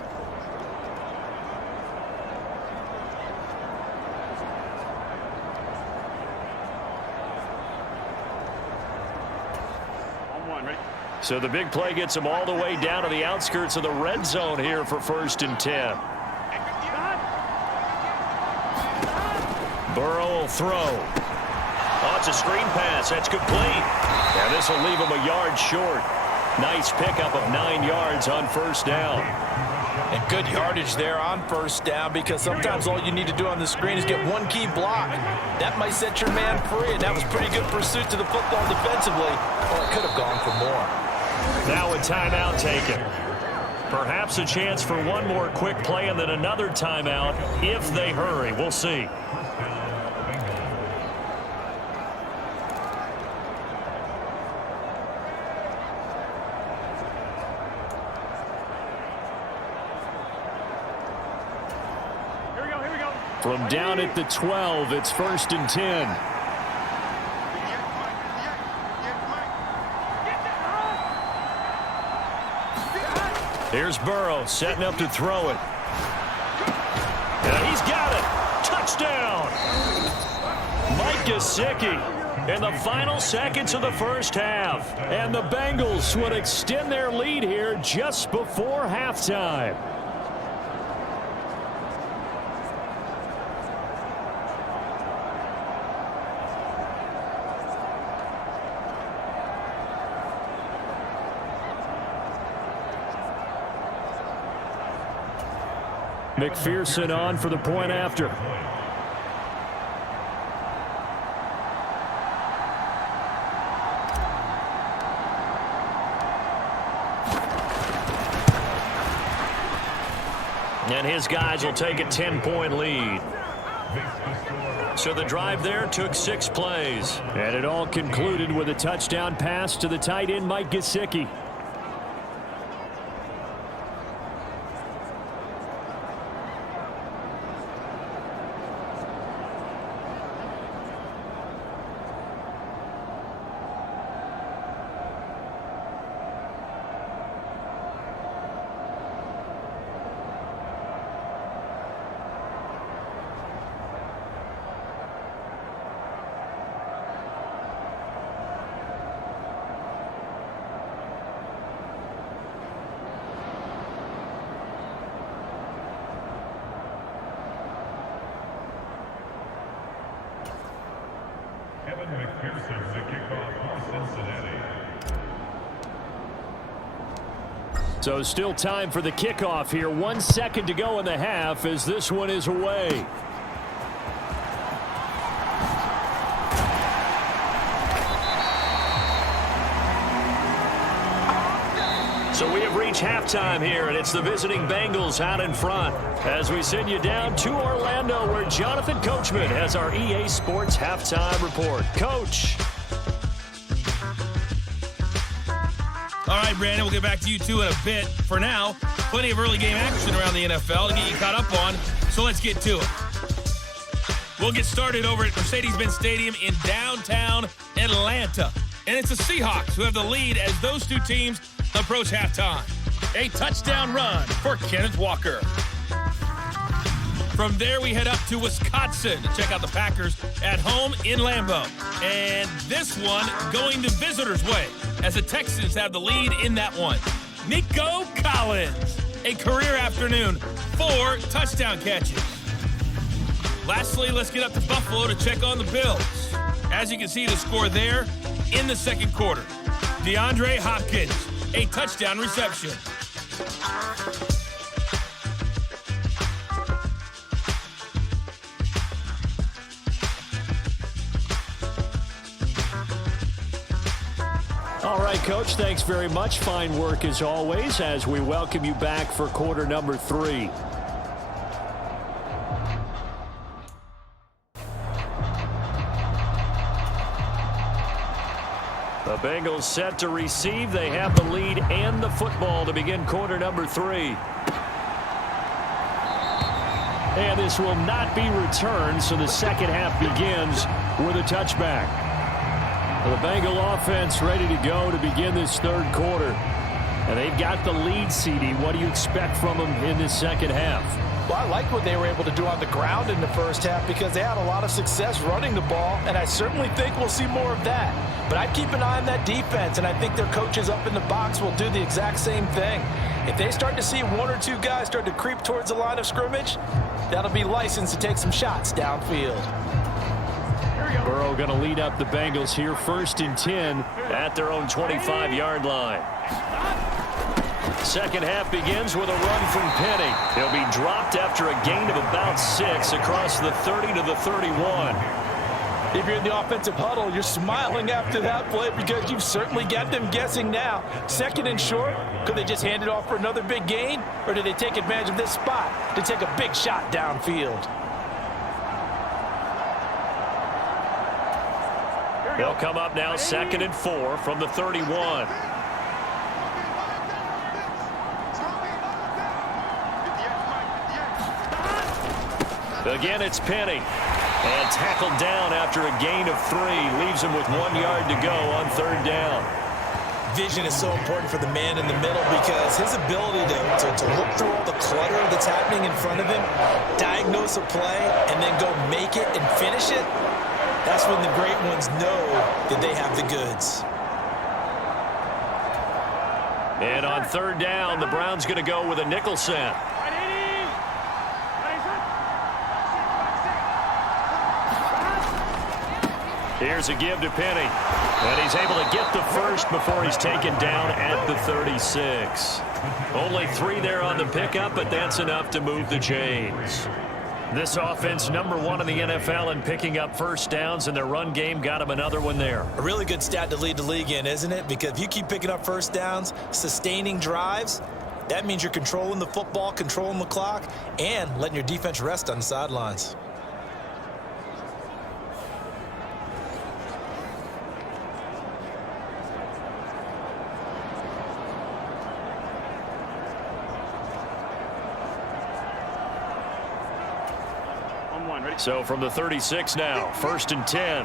So the big play gets him all the way down to the outskirts of the red zone here for 1st and 10. Burrow will throw. Oh, it's a screen pass. That's complete. And this will leave him a yard short. Nice pickup of 9 yards on 1st down. And good yardage there on 1st down, because sometimes all you need to do on the screen is get 1 key block. That might set your man free, and that was pretty good pursuit to the football defensively. Well, it could have gone for more. Now a timeout taken. Perhaps a chance for one more quick play and then another timeout if they hurry. We'll see. Here we go. From down at the 12, it's 1st and 10. Here's Burrow setting up to throw it. And he's got it. Touchdown. Gesicki in the final seconds of the first half. And the Bengals would extend their lead here just before halftime. McPherson on for the point after. And his guys will take a 10-point lead. So the drive there took 6 plays. And it all concluded with a touchdown pass to the tight end, Mike Gesicki. McPherson, the kickoff for Cincinnati. So still time for the kickoff here. 1 second to go in the half as this one is away. So we have reached halftime here, and it's the visiting Bengals out in front. As we send you down to Orlando, where Jonathan Coachman has our EA Sports halftime report. Coach. All right, Brandon, we'll get back to you two in a bit. For now, plenty of early game action around the NFL to get you caught up on, so let's get to it. We'll get started over at Mercedes-Benz Stadium in downtown Atlanta. And it's the Seahawks who have the lead as those two teams approach halftime. A touchdown run for Kenneth Walker. From there, we head up to Wisconsin to check out the Packers at home in Lambeau. And this one going the visitors' way as the Texans have the lead in that one. Nico Collins, a career afternoon, 4 touchdown catches. Lastly, let's get up to Buffalo to check on the Bills. As you can see, the score there in the second quarter. DeAndre Hopkins, a touchdown reception. All right, Coach, thanks very much. Fine work as always as we welcome you back for quarter number 3. The Bengals set to receive. They have the lead and the football to begin quarter number 3. And this will not be returned, so the second half begins with a touchback. The Bengal offense ready to go to begin this third quarter. And they've got the lead, CD. What do you expect from them in this second half? Well, I like what they were able to do on the ground in the first half because they had a lot of success running the ball, and I certainly think we'll see more of that. But I'd keep an eye on that defense, and I think their coaches up in the box will do the exact same thing. If they start to see 1 or 2 guys start to creep towards the line of scrimmage, that'll be licensed to take some shots downfield. Burrow going to lead up the Bengals here, 1st and 10 at their own 25-yard line. Second half begins with a run from Penny. He'll be dropped after a gain of about 6 across the 30 to the 31. If you're in the offensive huddle, you're smiling after that play because you've certainly got them guessing now. 2nd and short, could they just hand it off for another big gain? Or do they take advantage of this spot to take a big shot downfield? They'll come up now 2nd and 4 from the 31. Again, it's Penny. And tackled down after a gain of 3. Leaves him with 1 yard to go on 3rd down. Vision is so important for the man in the middle because his ability to look through all the clutter that's happening in front of him, diagnose a play, and then go make it and finish it, That's when the great ones know that they have the goods. And on third down, the Browns going to go with a nickel set. Here's a give to Penny. And he's able to get the first before he's taken down at the 36. Only 3 there on the pickup, but that's enough to move the chains. This offense, #1 in the NFL in picking up first downs, and their run game got him another one there. A really good stat to lead the league in, isn't it? Because if you keep picking up first downs, sustaining drives, that means you're controlling the football, controlling the clock, and letting your defense rest on the sidelines. So from the 36 now, 1st and 10.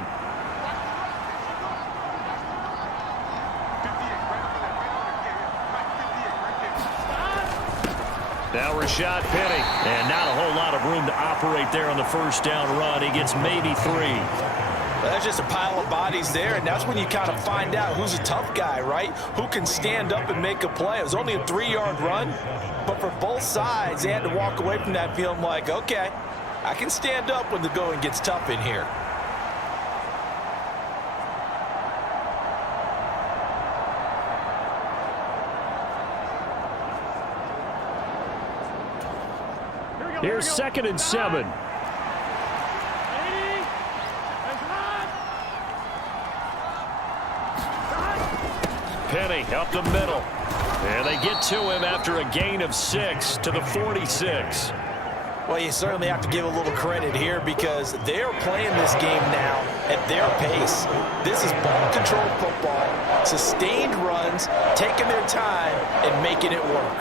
Now Rashad Penny. And not a whole lot of room to operate there on the first down run. He gets maybe 3. Well, that's just a pile of bodies there, and that's when you kind of find out who's a tough guy, right? Who can stand up and make a play. It was only a 3-yard run, but for both sides, they had to walk away from that feeling like, okay, I can stand up when the going gets tough in here. Here's 2nd and 7. Penny up the middle. And they get to him after a gain of 6 to the 46. Well, you certainly have to give a little credit here because they're playing this game now at their pace. This is ball control football, sustained runs, taking their time and making it work.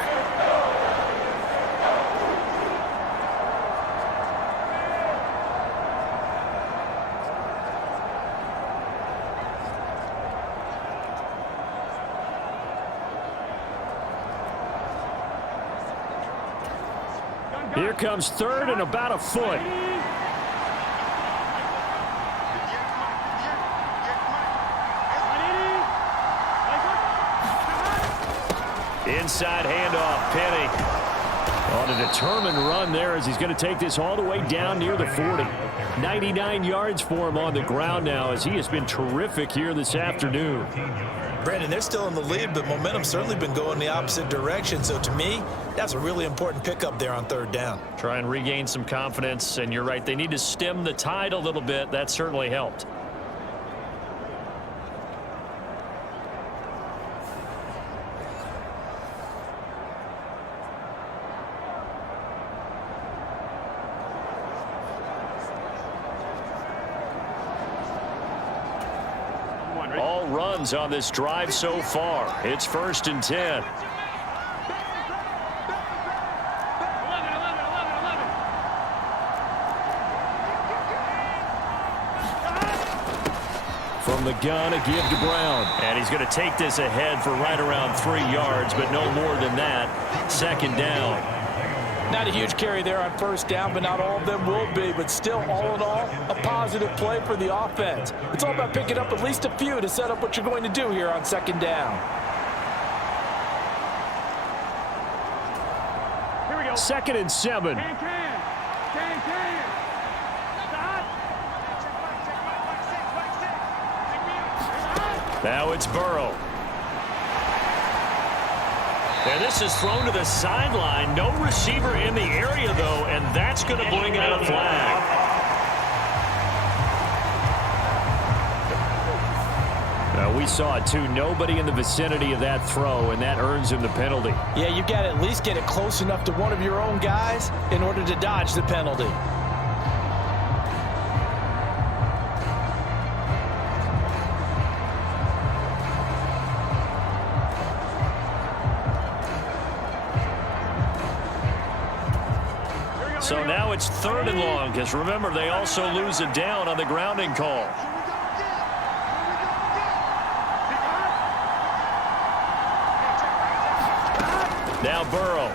Here comes 3rd and about a foot. Inside handoff, Penny. On a determined run there as he's going to take this all the way down near the 40. 99 yards for him on the ground now as he has been terrific here this afternoon. Brandon, they're still in the lead, but momentum's certainly been going the opposite direction. So to me, that's a really important pickup there on 3rd down. Try and regain some confidence, and you're right, they need to stem the tide a little bit. That certainly helped. All runs on this drive so far. It's 1st and 10. From the gun, a give to Brown. And he's going to take this ahead for right around 3 yards, but no more than that. 2nd down. Not a huge carry there on 1st down, but not all of them will be. But still, all in all, a positive play for the offense. It's all about picking up at least a few to set up what you're going to do here on 2nd down. Here we go. 2nd and 7. Now it's Burrow. And this is thrown to the sideline. No receiver in the area, though, and that's going to bring out a flag. We saw it, too. Nobody in the vicinity of that throw, and that earns him the penalty. Yeah, you've got to at least get it close enough to one of your own guys in order to dodge the penalty. So now it's 3rd and long, because remember, they also lose a down on the grounding call. Now Burrow.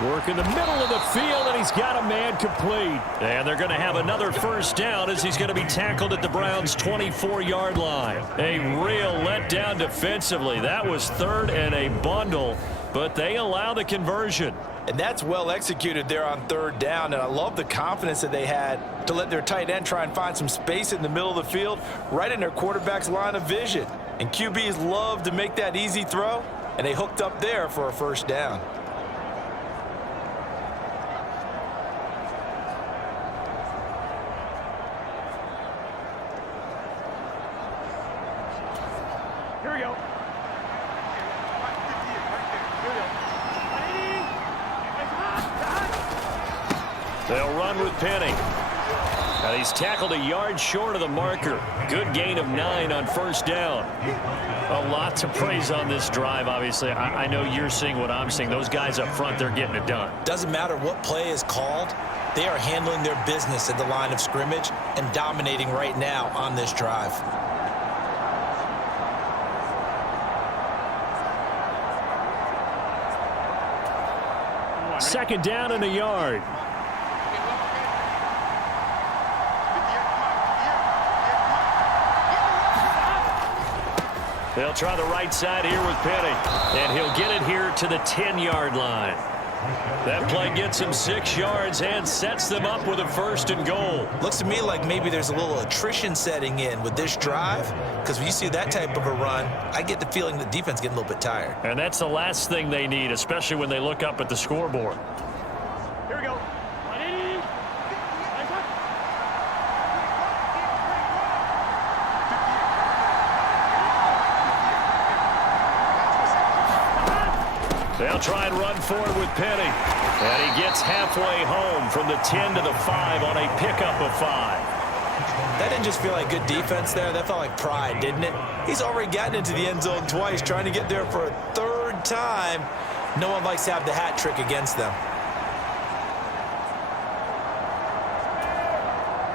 Work in the middle of the field, and he's got a man complete. And they're going to have another first down as he's going to be tackled at the Browns' 24-yard line. A real letdown defensively. That was third and a bundle, but they allow the conversion. And that's well executed there on third down, and I love the confidence that they had to let their tight end try and find some space in the middle of the field, right in their quarterback's line of vision. And QBs love to make that easy throw, and they hooked up there for a first down. Here we go. They'll run with Penny. And he's tackled a yard short of the marker. Good gain of 9 on first down. A lot to praise on this drive, obviously. I know you're seeing what I'm seeing. Those guys up front, they're getting it done. Doesn't matter what play is called. They are handling their business at the line of scrimmage and dominating right now on this drive. Second down and a yard. They'll try the right side here with Penny. And he'll get it here to the 10-yard line. That play gets him 6 yards and sets them up with a first and goal. Looks to me like maybe there's a little attrition setting in with this drive, because when you see that type of a run, I get the feeling the defense getting a little bit tired. And that's the last thing they need, especially when they look up at the scoreboard. Here we go. 180. They'll try and run forward with Penny. And he gets halfway home from the 10 to the 5 on a pickup of 5. That didn't just feel like good defense there. That felt like pride, didn't it? He's already gotten into the end zone twice, trying to get there for a third time. No one likes to have the hat trick against them.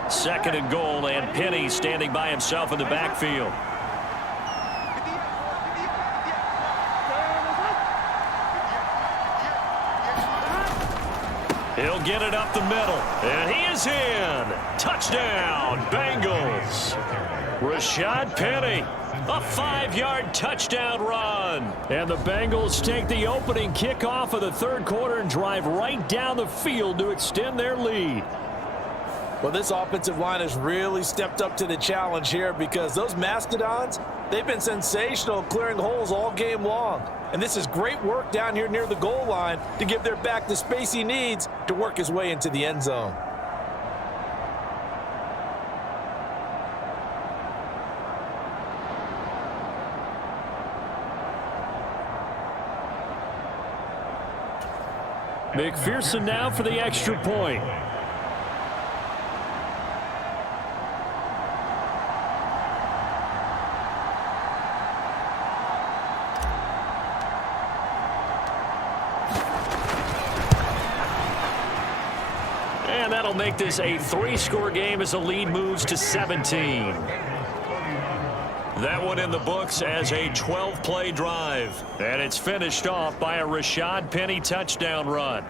Second and goal, and Penny standing by himself in the backfield. He'll get it up the middle, and he is in. Touchdown, Bengals. Rashad Penny, a 5-yard touchdown run. And the Bengals take the opening kickoff of the third quarter and drive right down the field to extend their lead. Well, this offensive line has really stepped up to the challenge here, because those Mastodons, they've been sensational clearing holes all game long. And this is great work down here near the goal line to give their back the space he needs to work his way into the end zone. McPherson now for the extra point. And that'll make this a 3-score game as the lead moves to 17. That one in the books as a 12-play drive. And it's finished off by a Rashad Penny touchdown run.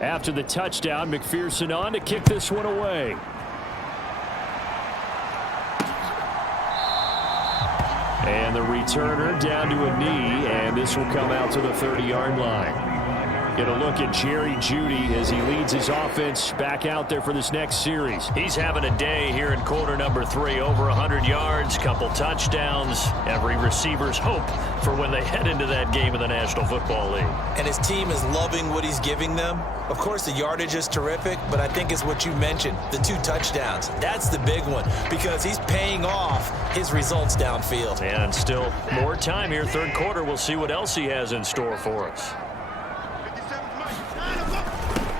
After the touchdown, McPherson on to kick this one away. And the returner down to a knee, and this will come out to the 30-yard line. Get a look at Jerry Jeudy as he leads his offense back out there for this next series. He's having a day here in quarter number 3. Over 100 yards, couple touchdowns. Every receiver's hope for when they head into that game in the National Football League. And his team is loving what he's giving them. Of course, the yardage is terrific, but I think it's what you mentioned, the 2 touchdowns. That's the big one because he's paying off his results downfield. And still more time here, third quarter. We'll see what else he has in store for us.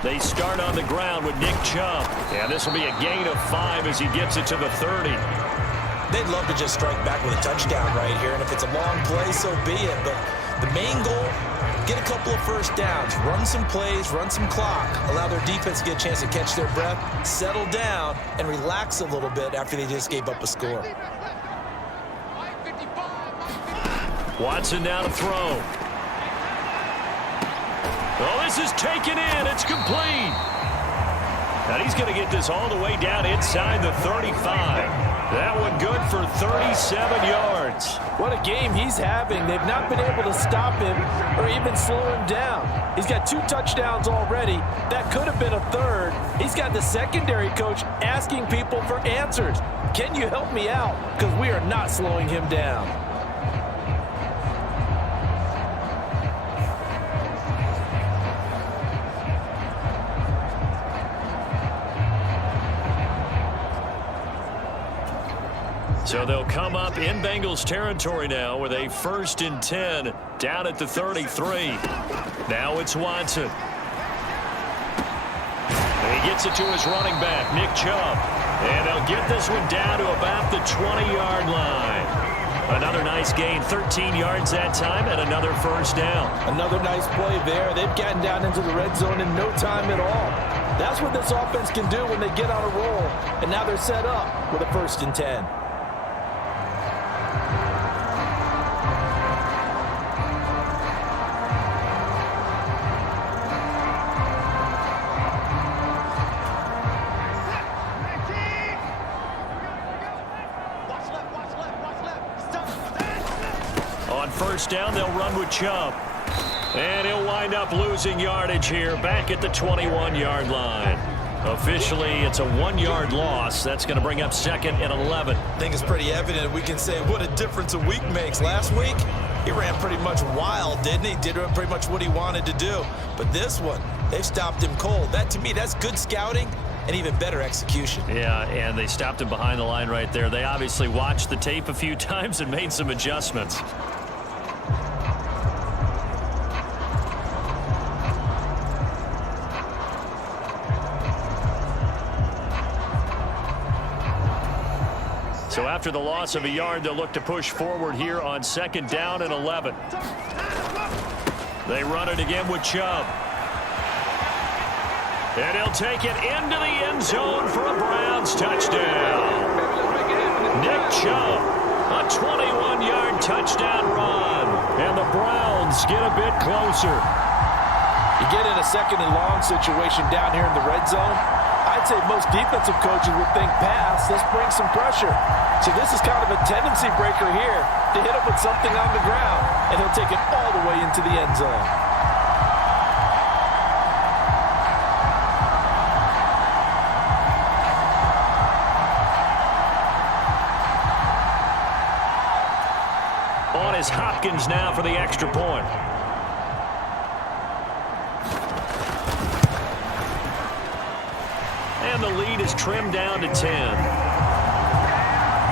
They start on the ground with Nick Chubb. And this will be a gain of 5 as he gets it to the 30. They'd love to just strike back with a touchdown right here, and if it's a long play, so be it. But the main goal, get a couple of first downs, run some plays, run some clock, allow their defense to get a chance to catch their breath, settle down, and relax a little bit after they just gave up a score. Watson now to throw. Oh, this is taken in. It's complete. And he's going to get this all the way down inside the 35. That one good for 37 yards. What a game he's having. They've not been able to stop him or even slow him down. He's got 2 touchdowns already. That could have been a third. He's got the secondary coach asking people for answers. Can you help me out? Because we are not slowing him down. So they'll come up in Bengals territory now with a 1st and 10 down at the 33. Now it's Watson. And he gets it to his running back, Nick Chubb. And they'll get this one down to about the 20-yard line. Another nice gain, 13 yards that time, and another first down. Another nice play there. They've gotten down into the red zone in no time at all. That's what this offense can do when they get on a roll. And now they're set up with a 1st and 10. First down, they'll run with Chubb. And he'll wind up losing yardage here back at the 21-yard line. Officially, it's a 1-yard loss. That's going to bring up 2nd and 11. I think it's pretty evident we can say what a difference a week makes. Last week, he ran pretty much wild, didn't he? Did pretty much what he wanted to do. But this one, they've stopped him cold. That, to me, that's good scouting and even better execution. Yeah, and they stopped him behind the line right there. They obviously watched the tape a few times and made some adjustments. So after the loss of a yard, they'll look to push forward here on 2nd down and 11. They run it again with Chubb. And he'll take it into the end zone for a Browns touchdown. Nick Chubb, a 21-yard touchdown run. And the Browns get a bit closer. You get in a 2nd and long situation down here in the red zone. I'd say most defensive coaches would think pass. Let's bring some pressure. So this is kind of a tendency breaker here to hit him with something on the ground, and he'll take it all the way into the end zone. On is Hopkins now for the extra point. And the lead is trimmed down to 10.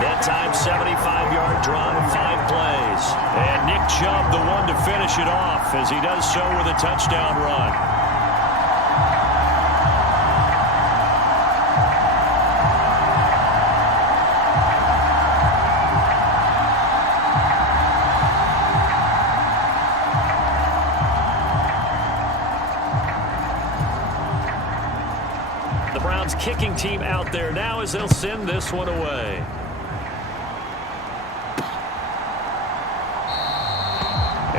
That time, 75-yard drive, 5 plays. And Nick Chubb, the one to finish it off, as he does so with a touchdown run. The Browns kicking team out there now as they'll send this one away.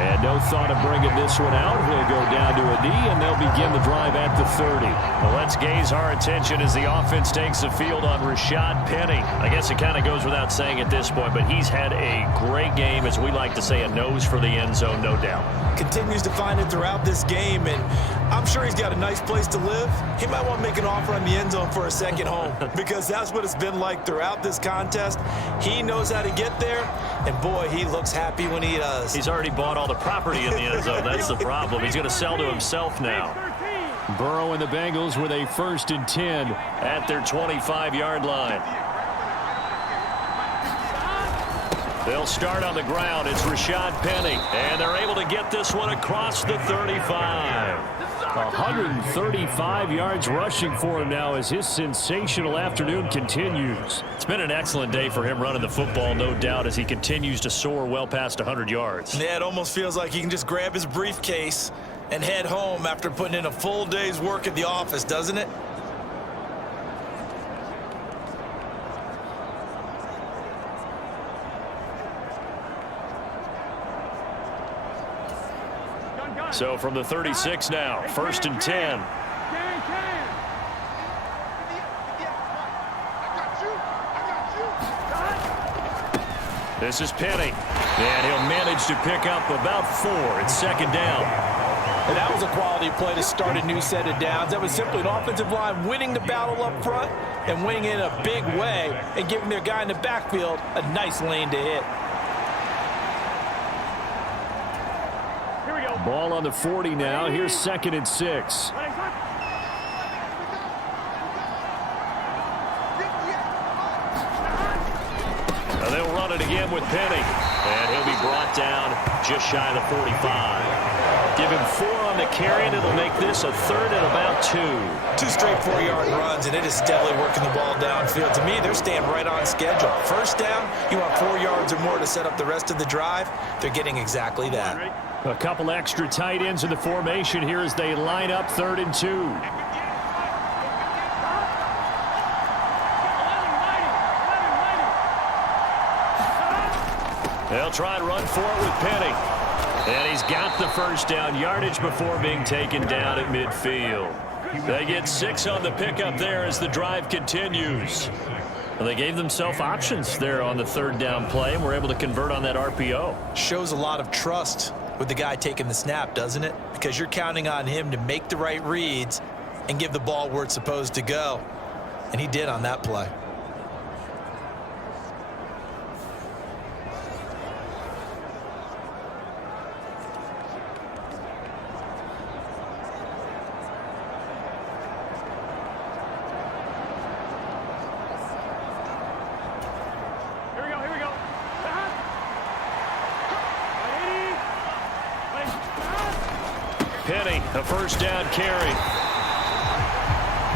And no thought of bringing this one out. He'll go down to a knee, and they'll begin the drive at the 30. Well, let's gaze our attention as the offense takes the field on Rashad Penny. I guess it kind of goes without saying at this point, but he's had a great game, as we like to say, a nose for the end zone, no doubt. Continues to find it throughout this game, and I'm sure he's got a nice place to live. He might want to make an offer on the end zone for a second home because that's what it's been like throughout this contest. He knows how to get there, and boy, he looks happy when he does. He's already bought all the property in the end zone. That's the problem. He's going to sell to himself now. Burrow and the Bengals with a 1st and 10 at their 25-yard line. They'll start on the ground. It's Rashad Penny, and they're able to get this one across the 35. 135 yards rushing for him now as his sensational afternoon continues. It's been an excellent day for him running the football, no doubt, as he continues to soar well past 100 yards. Yeah, it almost feels like he can just grab his briefcase and head home after putting in a full day's work at the office, doesn't it? So from the 36 now, 1st and 10. This is Penny, and he'll manage to pick up about 4. It's 2nd down. And that was a quality play to start a new set of downs. That was simply an offensive line winning the battle up front and winning in a big way and giving their guy in the backfield a nice lane to hit. Ball on the 40 now. Here's 2nd and 6. They'll run it again with Penny, and he'll be brought down just shy of the 45. Give him 4 on the carry, and it'll make this a 3rd and about 2. 2 straight 4-yard runs, and it is steadily working the ball downfield. To me, they're staying right on schedule. 1st down, you want 4 yards or more to set up the rest of the drive. They're getting exactly that. A couple extra tight ends in the formation here as they line up 3rd and 2. They'll try and run for it with Penny. And he's got the 1st down yardage before being taken down at midfield. They get 6 on the pickup there as the drive continues. Well, they gave themselves options there on the 3rd down play and were able to convert on that RPO. Shows a lot of trust with the guy taking the snap, doesn't it? Because you're counting on him to make the right reads and give the ball where it's supposed to go. And he did on that play. Penny, a 1st down carry.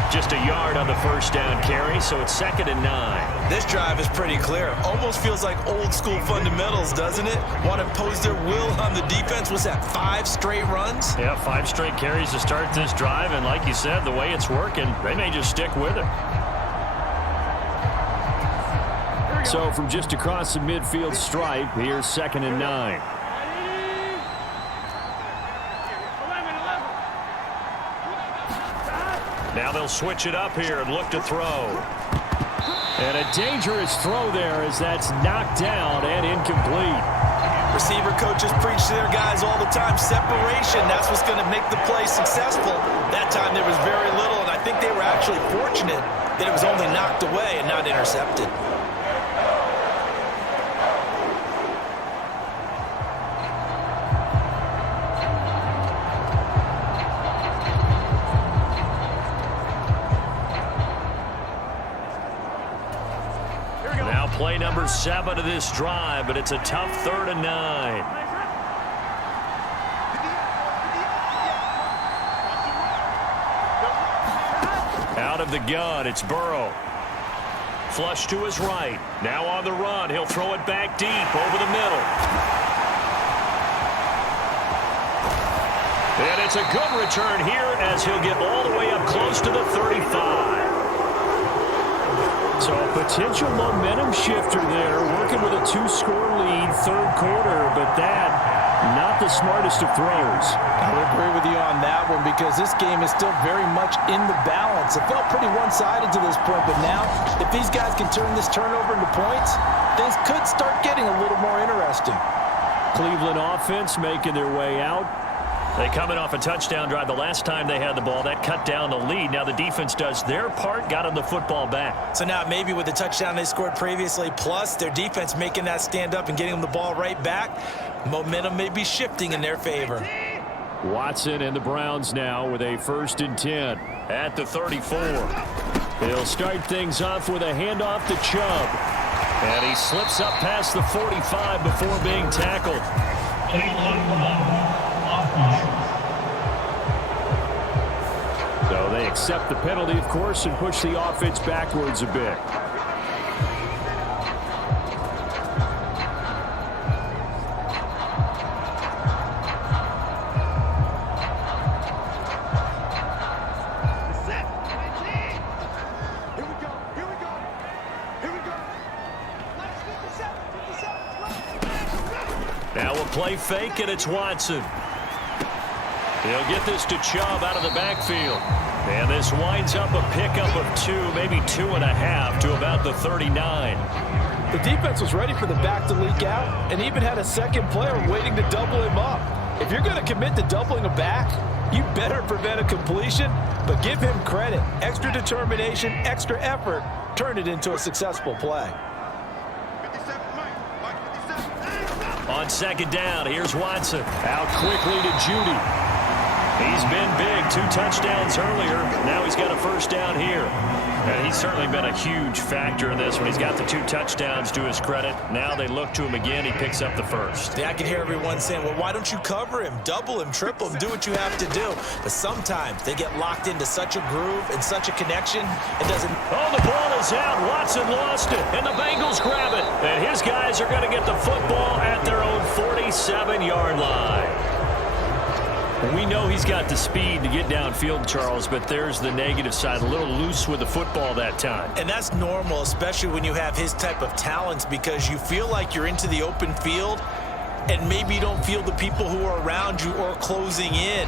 Just a yard on the 1st down carry, so it's 2nd and 9. This drive is pretty clear. Almost feels like old school fundamentals, doesn't it? Want to impose their will on the defense. Was that 5 straight runs? Yeah, 5 straight carries to start this drive, and like you said, the way it's working, they may just stick with it. So from just across the midfield stripe, here's 2nd and 9. Now they'll switch it up here and look to throw. And a dangerous throw there as that's knocked down and incomplete. Receiver coaches preach to their guys all the time. Separation, that's what's going to make the play successful. That time there was very little, and I think they were actually fortunate that it was only knocked away and not intercepted. Play number 7 of this drive, but it's a tough 3rd and 9. Out of the gun, it's Burrow. Flush to his right. Now on the run. He'll throw it back deep over the middle. And it's a good return here as he'll get all the way up close to the 35. So a potential momentum shifter there, working with a 2-score lead, 3rd quarter, but that not the smartest of throws. I would agree with you on that one because this game is still very much in the balance. It felt pretty one-sided to this point, but now if these guys can turn this turnover into points, things could start getting a little more interesting. Cleveland offense making their way out. They coming off a touchdown drive the last time they had the ball. That cut down the lead. Now the defense does their part, got them the football back. So now maybe with the touchdown they scored previously, plus their defense making that stand up and getting them the ball right back, momentum may be shifting in their favor. Watson and the Browns now with a 1st and 10 at the 34. They'll start things off with a handoff to Chubb. And he slips up past the 45 before being tackled. So they accept the penalty, of course, and push the offense backwards a bit. Now a play fake, and it's Watson. He'll get this to Chubb out of the backfield. And this winds up a pickup of 2, maybe 2.5 to about the 39. The defense was ready for the back to leak out and even had a second player waiting to double him up. If you're going to commit to doubling a back, you better prevent a completion, but give him credit. Extra determination, extra effort, turn it into a successful play. On 2nd down, here's Watson. Out quickly to Judy. He's been big, 2 touchdowns earlier. Now he's got a 1st down here. And he's certainly been a huge factor in this when he's got the 2 touchdowns to his credit. Now they look to him again. He picks up the 1st. Yeah, I can hear everyone saying, well, why don't you cover him, double him, triple him, do what you have to do. But sometimes they get locked into such a groove and such a connection, it doesn't. Oh, the ball is out. Watson lost it, and the Bengals grab it. And his guys are going to get the football at their own 47-yard line. We know he's got the speed to get downfield, Charles, but there's the negative side. A little loose with the football that time. And that's normal, especially when you have his type of talents, because you feel like you're into the open field and maybe you don't feel the people who are around you or closing in.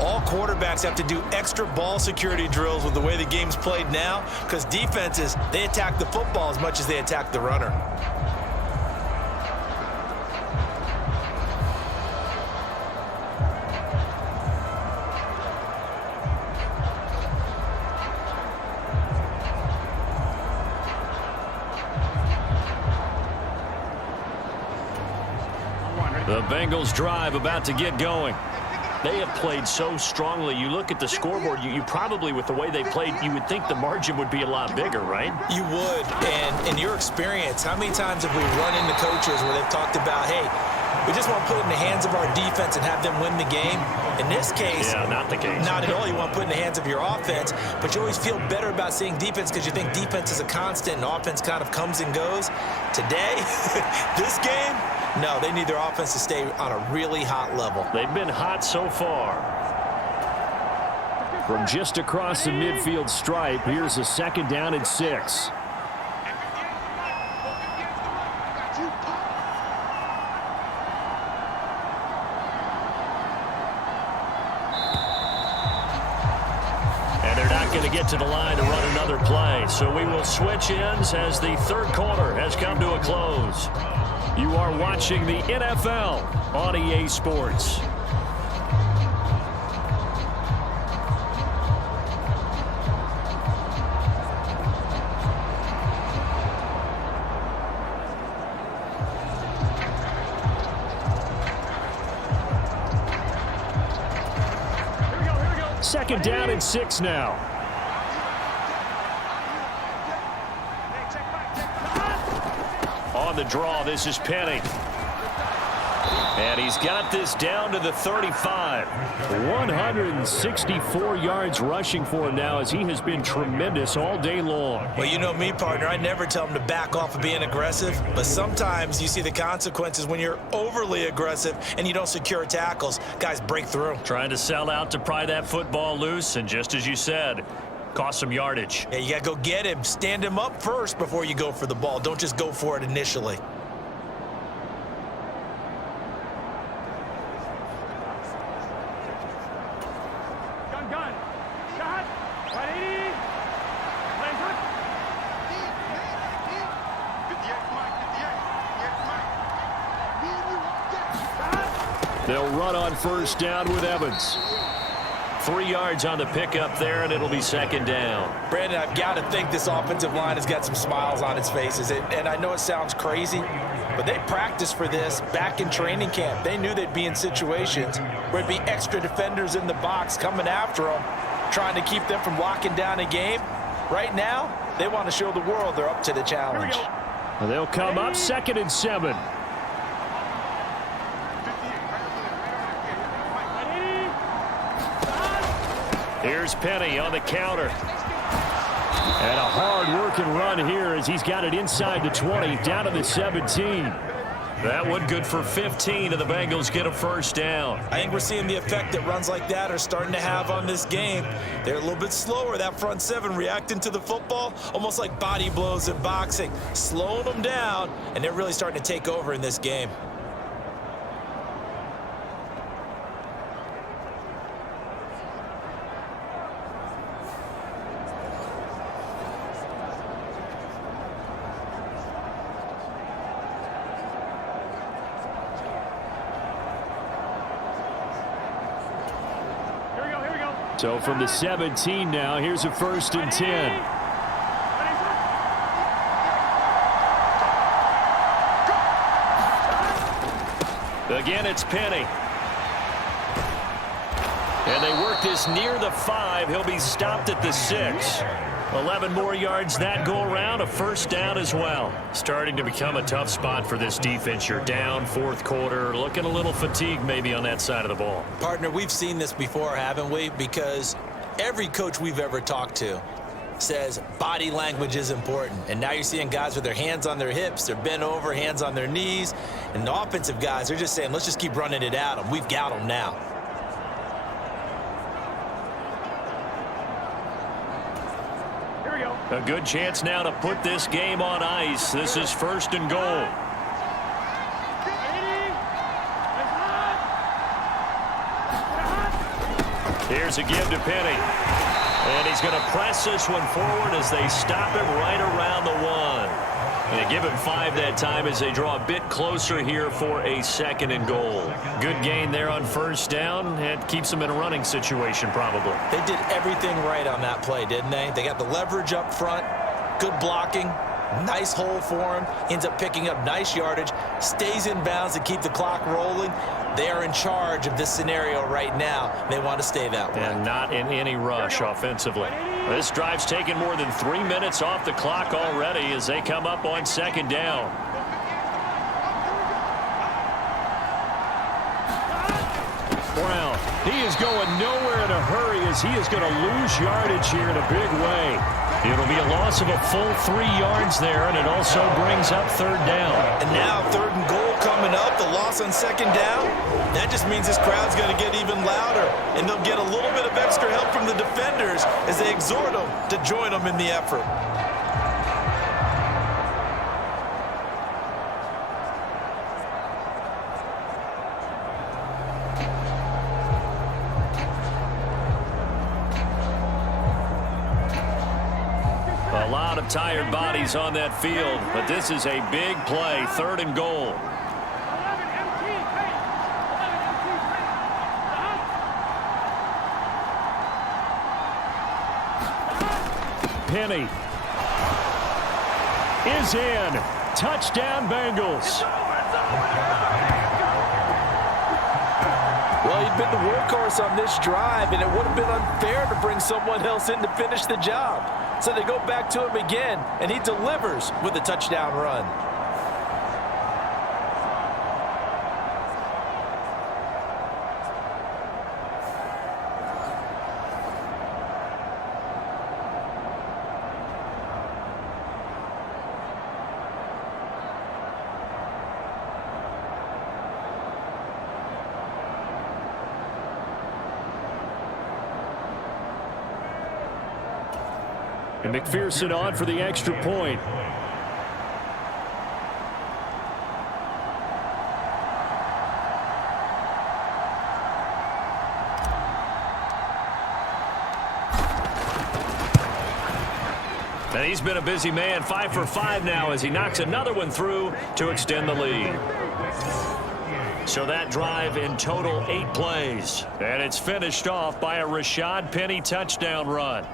All quarterbacks have to do extra ball security drills with the way the game's played now, because defenses, they attack the football as much as they attack the runner. The Bengals drive about to get going. They have played so strongly. You look at the scoreboard, you probably, with the way they played, you would think the margin would be a lot bigger, right? You would. And in your experience, how many times have we run into coaches where they've talked about, hey, we just want to put it in the hands of our defense and have them win the game? In this case, yeah, not the case. Not at all. You want to put it in the hands of your offense, but you always feel better about seeing defense because you think defense is a constant and offense kind of comes and goes. Today, this game, no, they need their offense to stay on a really hot level. They've been hot so far. From just across the midfield stripe, here's a 2nd down and 6. And they're not going to get to the line to run another play. So we will switch ends as the 3rd quarter has come to a close. You are watching the NFL on EA Sports. Here we go. 2nd down and 6 now. On the draw, this is Penny. And he's got this down to the 35. 164 yards rushing for him now as he has been tremendous all day long. Well, you know me, partner. I never tell him to back off of being aggressive, but sometimes you see the consequences when you're overly aggressive and you don't secure tackles. Guys break through. Trying to sell out to pry that football loose, and just as you said, cost some yardage. Yeah, you got to go get him. Stand him up first before you go for the ball. Don't just go for it initially. They'll run on first down with Evans. 3 yards on the pickup there, and it'll be second down. Brandon, I've got to think this offensive line has got some smiles on its faces. And I know it sounds crazy, but they practiced for this back in training camp. They knew they'd be in situations where there'd be extra defenders in the box coming after them, trying to keep them from locking down a game. Right now, they want to show the world they're up to the challenge. They'll come up 2nd and 7. Here's Penny on the counter. And a hard-working run here as he's got it inside the 20, down to the 17. That one good for 15, and the Bengals get a first down. I think we're seeing the effect that runs like that are starting to have on this game. They're a little bit slower, that front 7 reacting to the football, almost like body blows in boxing, slowing them down, and they're really starting to take over in this game. So from the 17 now, here's a 1st and 10. Again, it's Penny. And they work this near the 5. He'll be stopped at the 6. 11 more yards that go around, a first down as well. Starting to become a tough spot for this defense. You're down 4th quarter, looking a little fatigued maybe on that side of the ball. Partner, we've seen this before, haven't we? Because every coach we've ever talked to says body language is important. And now you're seeing guys with their hands on their hips, they're bent over, hands on their knees. And the offensive guys, they're just saying, let's just keep running it at them. We've got them now. A good chance now to put this game on ice. This is 1st and goal. Here's a give to Penny. And he's going to press this one forward as they stop him right around the 1. And they give him 5 that time as they draw a bit closer here for a 2nd and goal. Good gain there on first down. It keeps them in a running situation probably. They did everything right on that play, didn't they? They got the leverage up front, good blocking, nice hole for him, ends up picking up nice yardage, stays in bounds to keep the clock rolling. They are in charge of this scenario right now. They want to stay that way. And not in any rush offensively. This drive's taken more than 3 minutes off the clock already as they come up on 2nd down. Brown, he is going nowhere in a hurry as he is going to lose yardage here in a big way. It'll be a loss of a full 3 yards there, and it also brings up 3rd down. And now 3rd and goal coming up, the loss on 2nd down. That just means this crowd's going to get even louder, and they'll get a little bit of extra help from the defenders as they exhort them to join them in the effort. A lot of tired bodies on that field, but this is a big play, 3rd and goal. Penny is in. Touchdown, Bengals. Well, he'd been the workhorse on this drive, and it would have been unfair to bring someone else in to finish the job. So they go back to him again, and he delivers with a touchdown run. And McPherson on for the extra point. And he's been a busy man, 5 for 5 now as he knocks another one through to extend the lead. So that drive in total 8 plays. And it's finished off by a Rashad Penny touchdown run.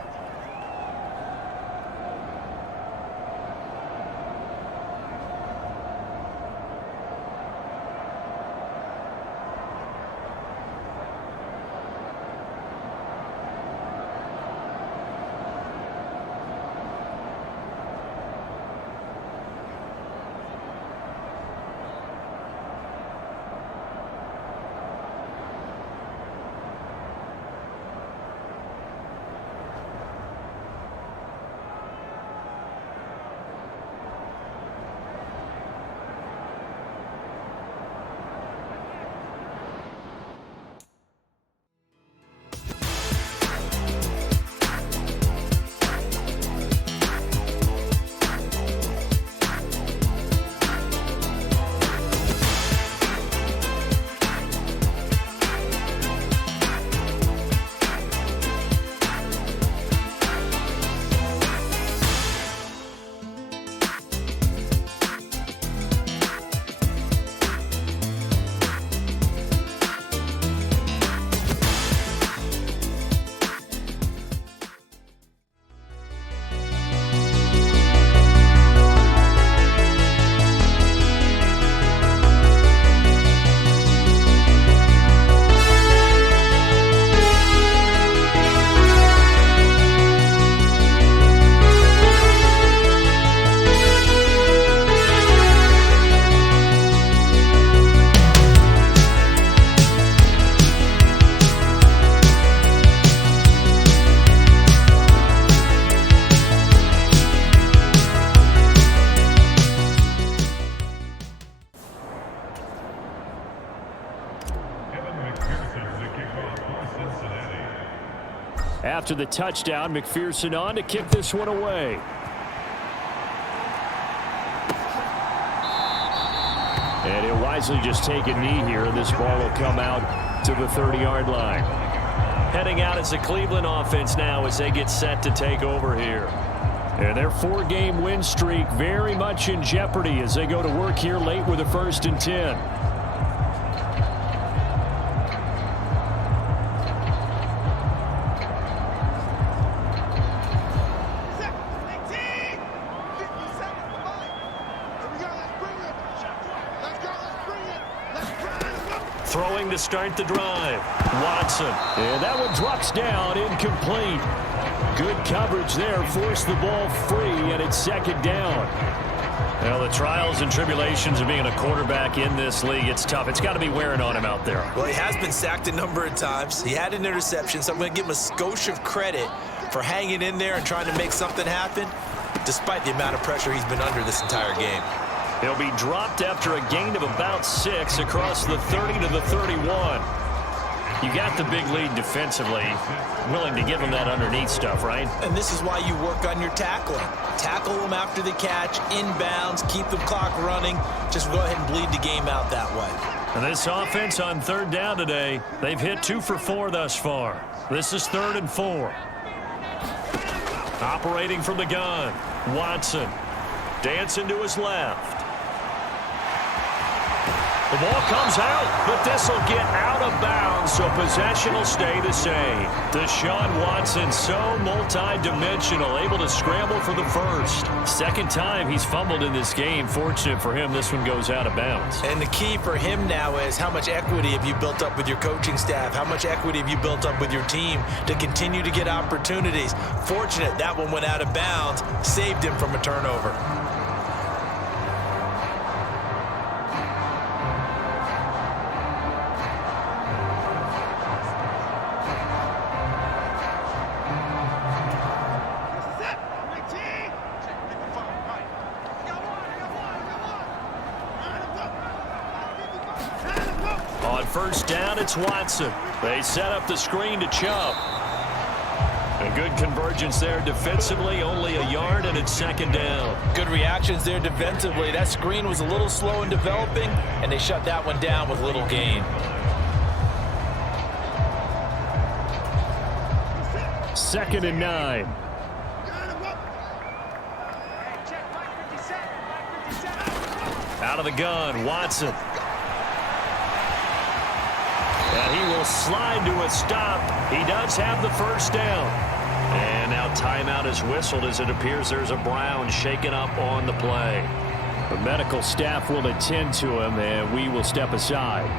After the touchdown, McPherson on to kick this one away. And he'll wisely just take a knee here, and this ball will come out to the 30-yard line. Heading out as the Cleveland offense now as they get set to take over here. And their 4-game win streak very much in jeopardy as they go to work here late with a 1st and 10. Throwing to start the drive. Watson. And that one drops down, incomplete. Good coverage there. Forced the ball free, and it's 2nd down. Well, the trials and tribulations of being a quarterback in this league, it's tough. It's got to be wearing on him out there. Well, he has been sacked a number of times. He had an interception, so I'm going to give him a skosh of credit for hanging in there and trying to make something happen, despite the amount of pressure he's been under this entire game. He'll be dropped after a gain of about 6 across the 30 to the 31. You got the big lead defensively. Willing to give him that underneath stuff, right? And this is why you work on your tackling. Tackle them after the catch, inbounds, keep the clock running. Just go ahead and bleed the game out that way. And this offense on 3rd down today, they've hit 2 for 4 thus far. This is 3rd and 4. Operating from the gun, Watson. Dancing to his left. The ball comes out, but this will get out of bounds, so possession will stay the same. Deshaun Watson, so multi-dimensional, able to scramble for the 1st. 2nd time he's fumbled in this game. Fortunate for him, this one goes out of bounds. And the key for him now is how much equity have you built up with your coaching staff? How much equity have you built up with your team to continue to get opportunities? Fortunate that one went out of bounds, saved him from a turnover. On 1st down, it's Watson. They set up the screen to Chubb. A good convergence there defensively, only a yard, and it's 2nd down. Good reactions there defensively. That screen was a little slow in developing, and they shut that one down with little gain. 2nd and 9. Out of the gun, Watson. And he will slide to a stop. He does have the first down. And now timeout is whistled as it appears there's a Brown shaken up on the play. The medical staff will attend to him, and we will step aside.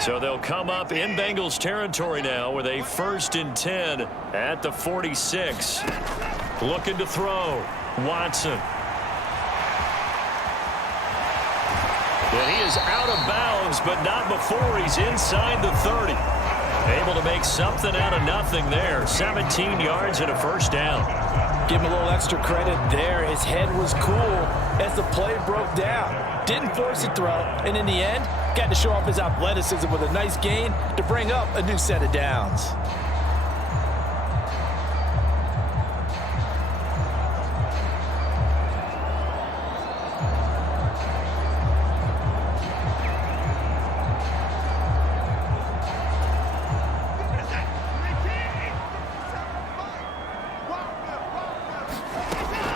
So they'll come up in Bengals territory now with a 1st and 10 at the 46. Looking to throw. Watson. And he is out of bounds, but not before he's inside the 30. Able to make something out of nothing there. 17 yards and a first down. Give him a little extra credit there. His head was cool as the play broke down. Didn't force a throw, and in the end, got to show off his athleticism with a nice gain to bring up a new set of downs.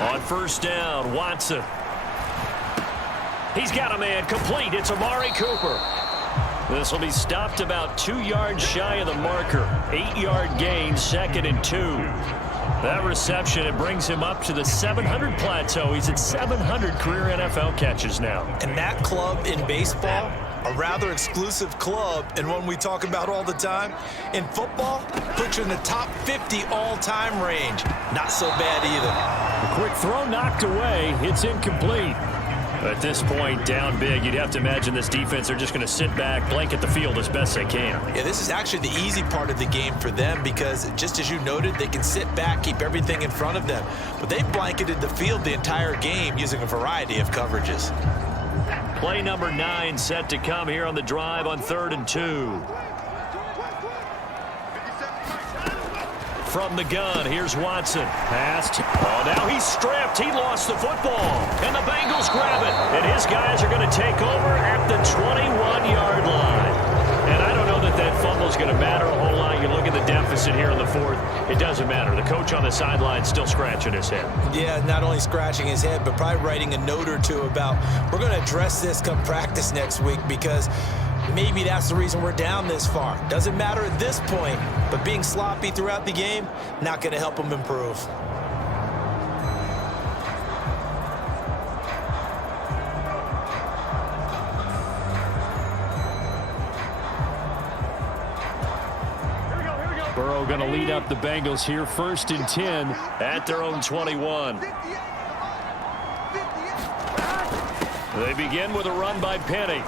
On first down, Watson. He's got a man complete. It's Amari Cooper. This will be stopped about 2 yards shy of the marker. 8-yard gain, 2nd and 2. That reception, it brings him up to the 700 plateau. He's at 700 career NFL catches now. And that club in baseball, a rather exclusive club and one we talk about all the time. In football, puts you in the top 50 all-time range. Not so bad either. A quick throw knocked away. It's incomplete. At this point, down big, you'd have to imagine this defense are just going to sit back, blanket the field as best they can. Yeah, this is actually the easy part of the game for them because, just as you noted, they can sit back, keep everything in front of them. But they've blanketed the field the entire game using a variety of coverages. Play number 9 set to come here on the drive on 3rd and 2. From the gun, here's Watson. Passed. Oh, now he's stripped. He lost the football. And the Bengals grab it. And his guys are going to take over at the 21-yard line. And I don't know that that fumble is going to matter a whole lot. You look at the deficit here in the 4th. It doesn't matter. The coach on the sideline still scratching his head. Yeah, not only scratching his head, but probably writing a note or two about, we're going to address this come practice next week because maybe that's the reason we're down this far. Doesn't matter at this point, but being sloppy throughout the game, not going to help them improve. Burrow going to lead up the Bengals here, 1st and 10 at their own 21. They begin with a run by Penny.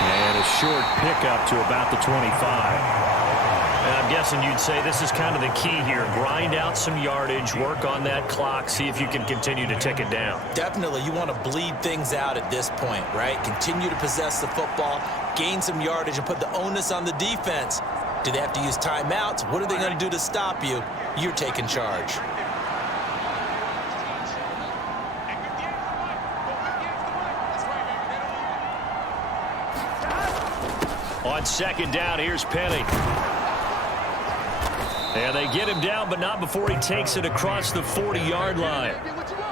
And a short pickup to about the 25. And I'm guessing you'd say this is kind of the key here. Grind out some yardage, work on that clock, see if you can continue to tick it down. Definitely, you want to bleed things out at this point, right? Continue to possess the football, gain some yardage, and put the onus on the defense. Do they have to use timeouts? What are they going to do to stop you? You're taking charge. On 2nd down, here's Penny. And they get him down, but not before he takes it across the 40-yard line.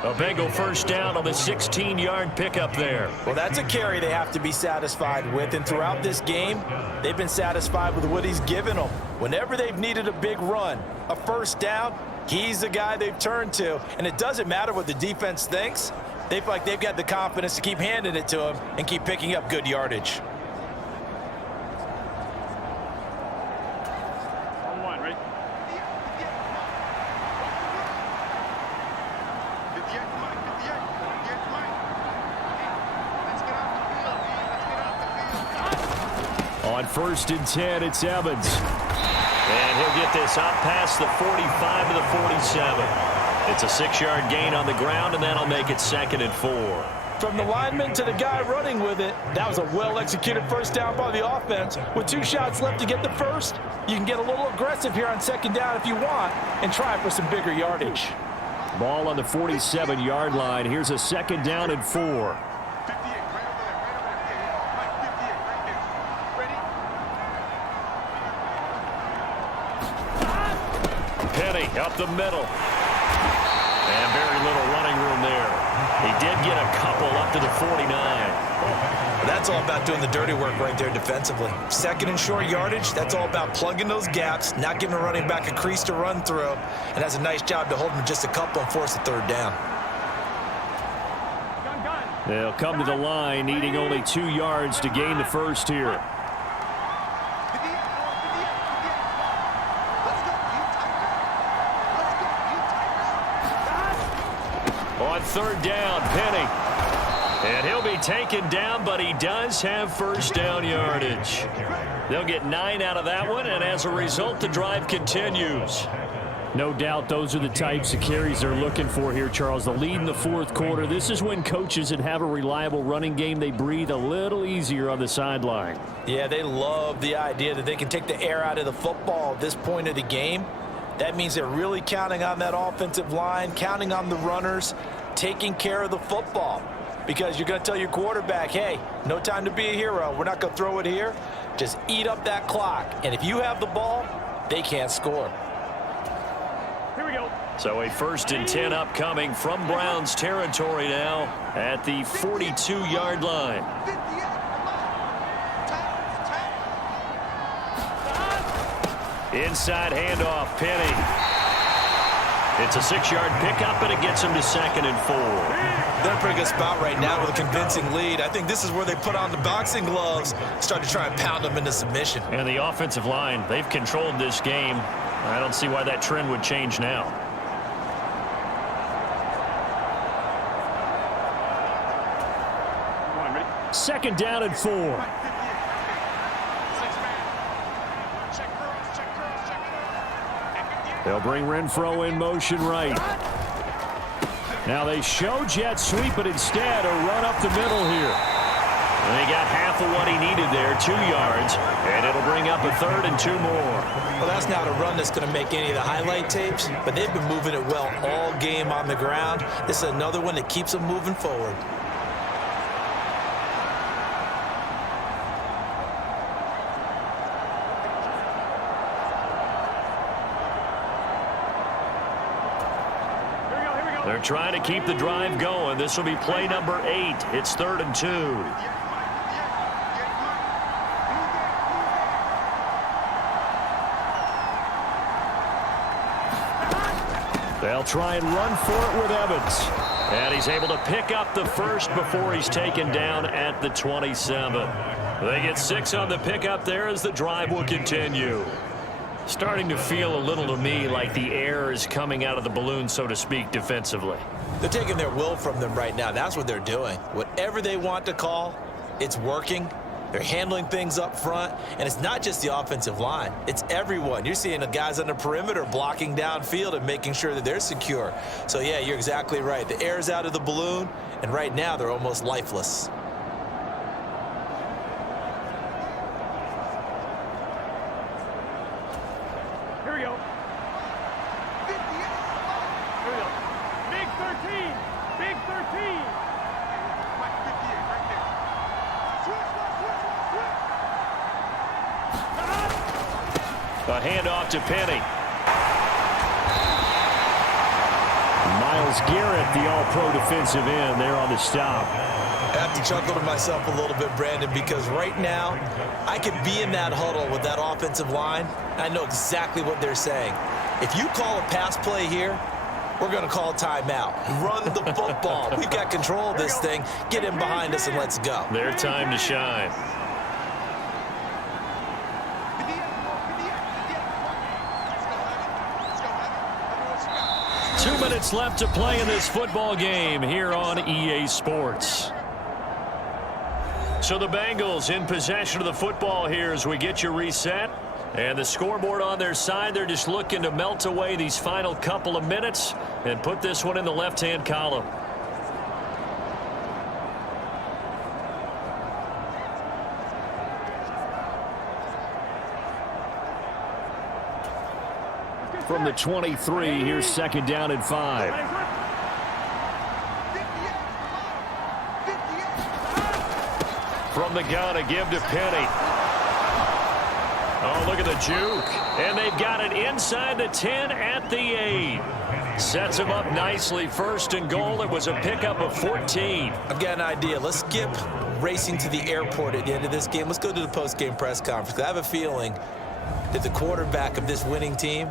A Bengal first down on the 16-yard pickup there. Well, that's a carry they have to be satisfied with, and throughout this game, they've been satisfied with what he's given them. Whenever they've needed a big run, a first down, he's the guy they've turned to, and it doesn't matter what the defense thinks. They feel like they've got the confidence to keep handing it to him and keep picking up good yardage. On 1st and 10, it's Evans. And he'll get this up past the 45 to the 47. It's a 6-yard gain on the ground, and that'll make it 2nd and 4. From the lineman to the guy running with it, that was a well-executed first down by the offense. With 2 shots left to get the first, you can get a little aggressive here on 2nd down if you want and try for some bigger yardage. Ball on the 47-yard line. Here's a 2nd down and 4. Up the middle. And very little running room there. He did get a couple up to the 49. That's all about doing the dirty work right there defensively. Second and short yardage, that's all about plugging those gaps, not giving a running back a crease to run through, and that's a nice job to hold him just a couple and force a third down. They'll come to the line, needing only 2 yards to gain the first here. On third down, Penny. And he'll be taken down, but he does have first down yardage. They'll get 9 out of that one, and as a result, the drive continues. No doubt those are the types of carries they're looking for here, Charles. The lead in the fourth quarter. This is when coaches that have a reliable running game, they breathe a little easier on the sideline. Yeah, they love the idea that they can take the air out of the football at this point of the game. That means they're really counting on that offensive line, counting on the runners, taking care of the football. Because you're going to tell your quarterback, hey, no time to be a hero. We're not going to throw it here. Just eat up that clock. And if you have the ball, they can't score. Here we go. So a 1st and 10 upcoming from Browns territory now at the 42-yard line. Inside handoff, Penny. It's a 6-yard pickup, and it gets him to 2nd and 4. They're in a pretty good spot right now with a convincing lead. I think this is where they put on the boxing gloves, start to try and pound them into submission. And the offensive line, they've controlled this game. I don't see why that trend would change now. Come on, ready? 2nd down and 4. They'll bring Renfro in motion right. Now they show jet sweep, but instead a run up the middle here. And they got half of what he needed there, 2 yards, and it'll bring up a 3rd and 2 more. Well, that's not a run that's going to make any of the highlight tapes, but they've been moving it well all game on the ground. This is another one that keeps them moving forward. They're trying to keep the drive going. This will be play number 8. It's 3rd and 2. They'll try and run for it with Evans. And he's able to pick up the first before he's taken down at the 27. They get 6 on the pickup there as the drive will continue. Starting to feel a little to me like the air is coming out of the balloon, so to speak, defensively. They're taking their will from them right now. That's what they're doing. Whatever they want to call, it's working. They're handling things up front, and it's not just the offensive line. It's everyone. You're seeing the guys on the perimeter blocking downfield and making sure that they're secure. So, yeah, you're exactly right. The air's out of the balloon, and right now they're almost lifeless. Here we go. Here we go. Big 13. Big 13. A handoff to Penny. Myles Garrett, the all-pro defensive end, there on the stop. I have to chuckle to myself a little bit, Brandon, because right now I could be in that huddle with that offensive line. I know exactly what they're saying. If you call a pass play here, we're going to call a timeout. Run the football. We've got control of this thing. Get in behind us and let's go. Their time to shine. Two minutes left to play in this football game here on EA Sports. So the Bengals in possession of the football here as we get you reset. And the scoreboard on their side, they're just looking to melt away these final couple of minutes and put this one in the left-hand column. From the 23, here's 2nd down and 5. From the gun, a give to Penny. Oh, look at the juke. And they've got it inside the 10 at the 8. Sets him up nicely. First and goal. It was a pickup of 14. I've got an idea. Let's skip racing to the airport at the end of this game. Let's go to the post-game press conference. I have a feeling that the quarterback of this winning team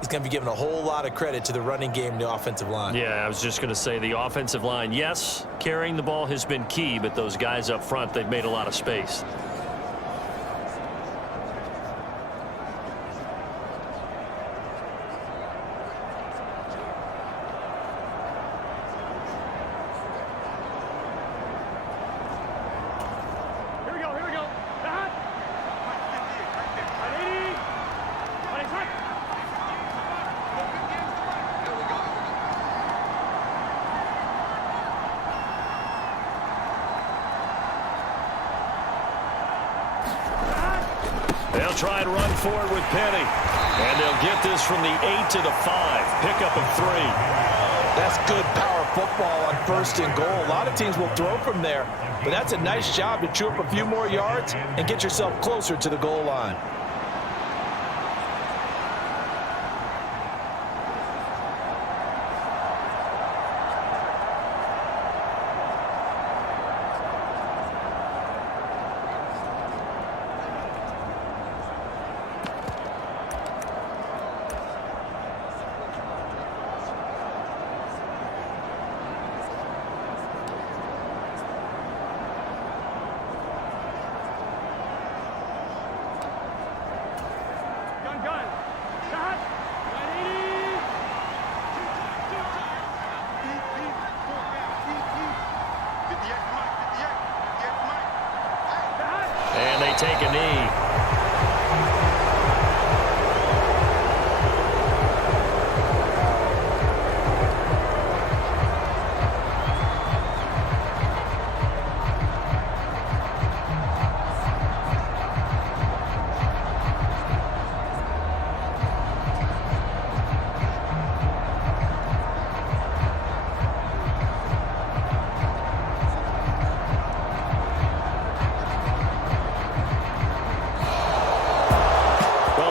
is going to be giving a whole lot of credit to the running game and the offensive line. Yeah, I was just going to say the offensive line, yes, carrying the ball has been key, but those guys up front, they've made a lot of space. They'll try and run forward with Penny. And they'll get this from the 8 to the 5. Pickup of 3. That's good power football on first and goal. A lot of teams will throw from there, but that's a nice job to chew up a few more yards and get yourself closer to the goal line. And they take a knee.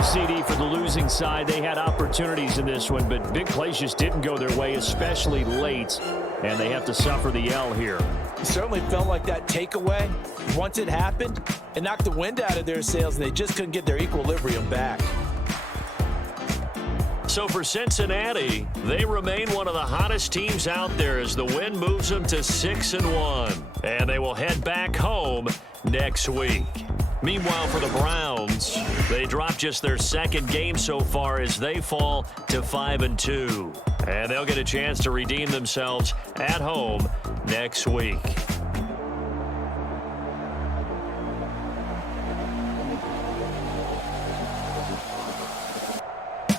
CD for the losing side. They had opportunities in this one, but big plays just didn't go their way, especially late, and they have to suffer the L here. It certainly felt like that takeaway, once it happened, it knocked the wind out of their sails, and they just couldn't get their equilibrium back. So for Cincinnati, they remain one of the hottest teams out there as the win moves them to 6-1, and they will head back home next week. Meanwhile, for the Browns, they dropped just their second game so far as they fall to 5-2. And they'll get a chance to redeem themselves at home next week.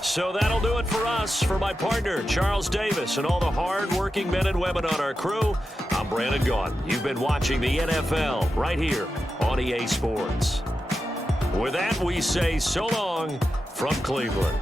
So that'll do it for us. For my partner, Charles Davis, and all the hard-working men and women on our crew, I'm Brandon Gaughan. You've been watching the NFL right here on EA Sports. With that, we say so long from Cleveland.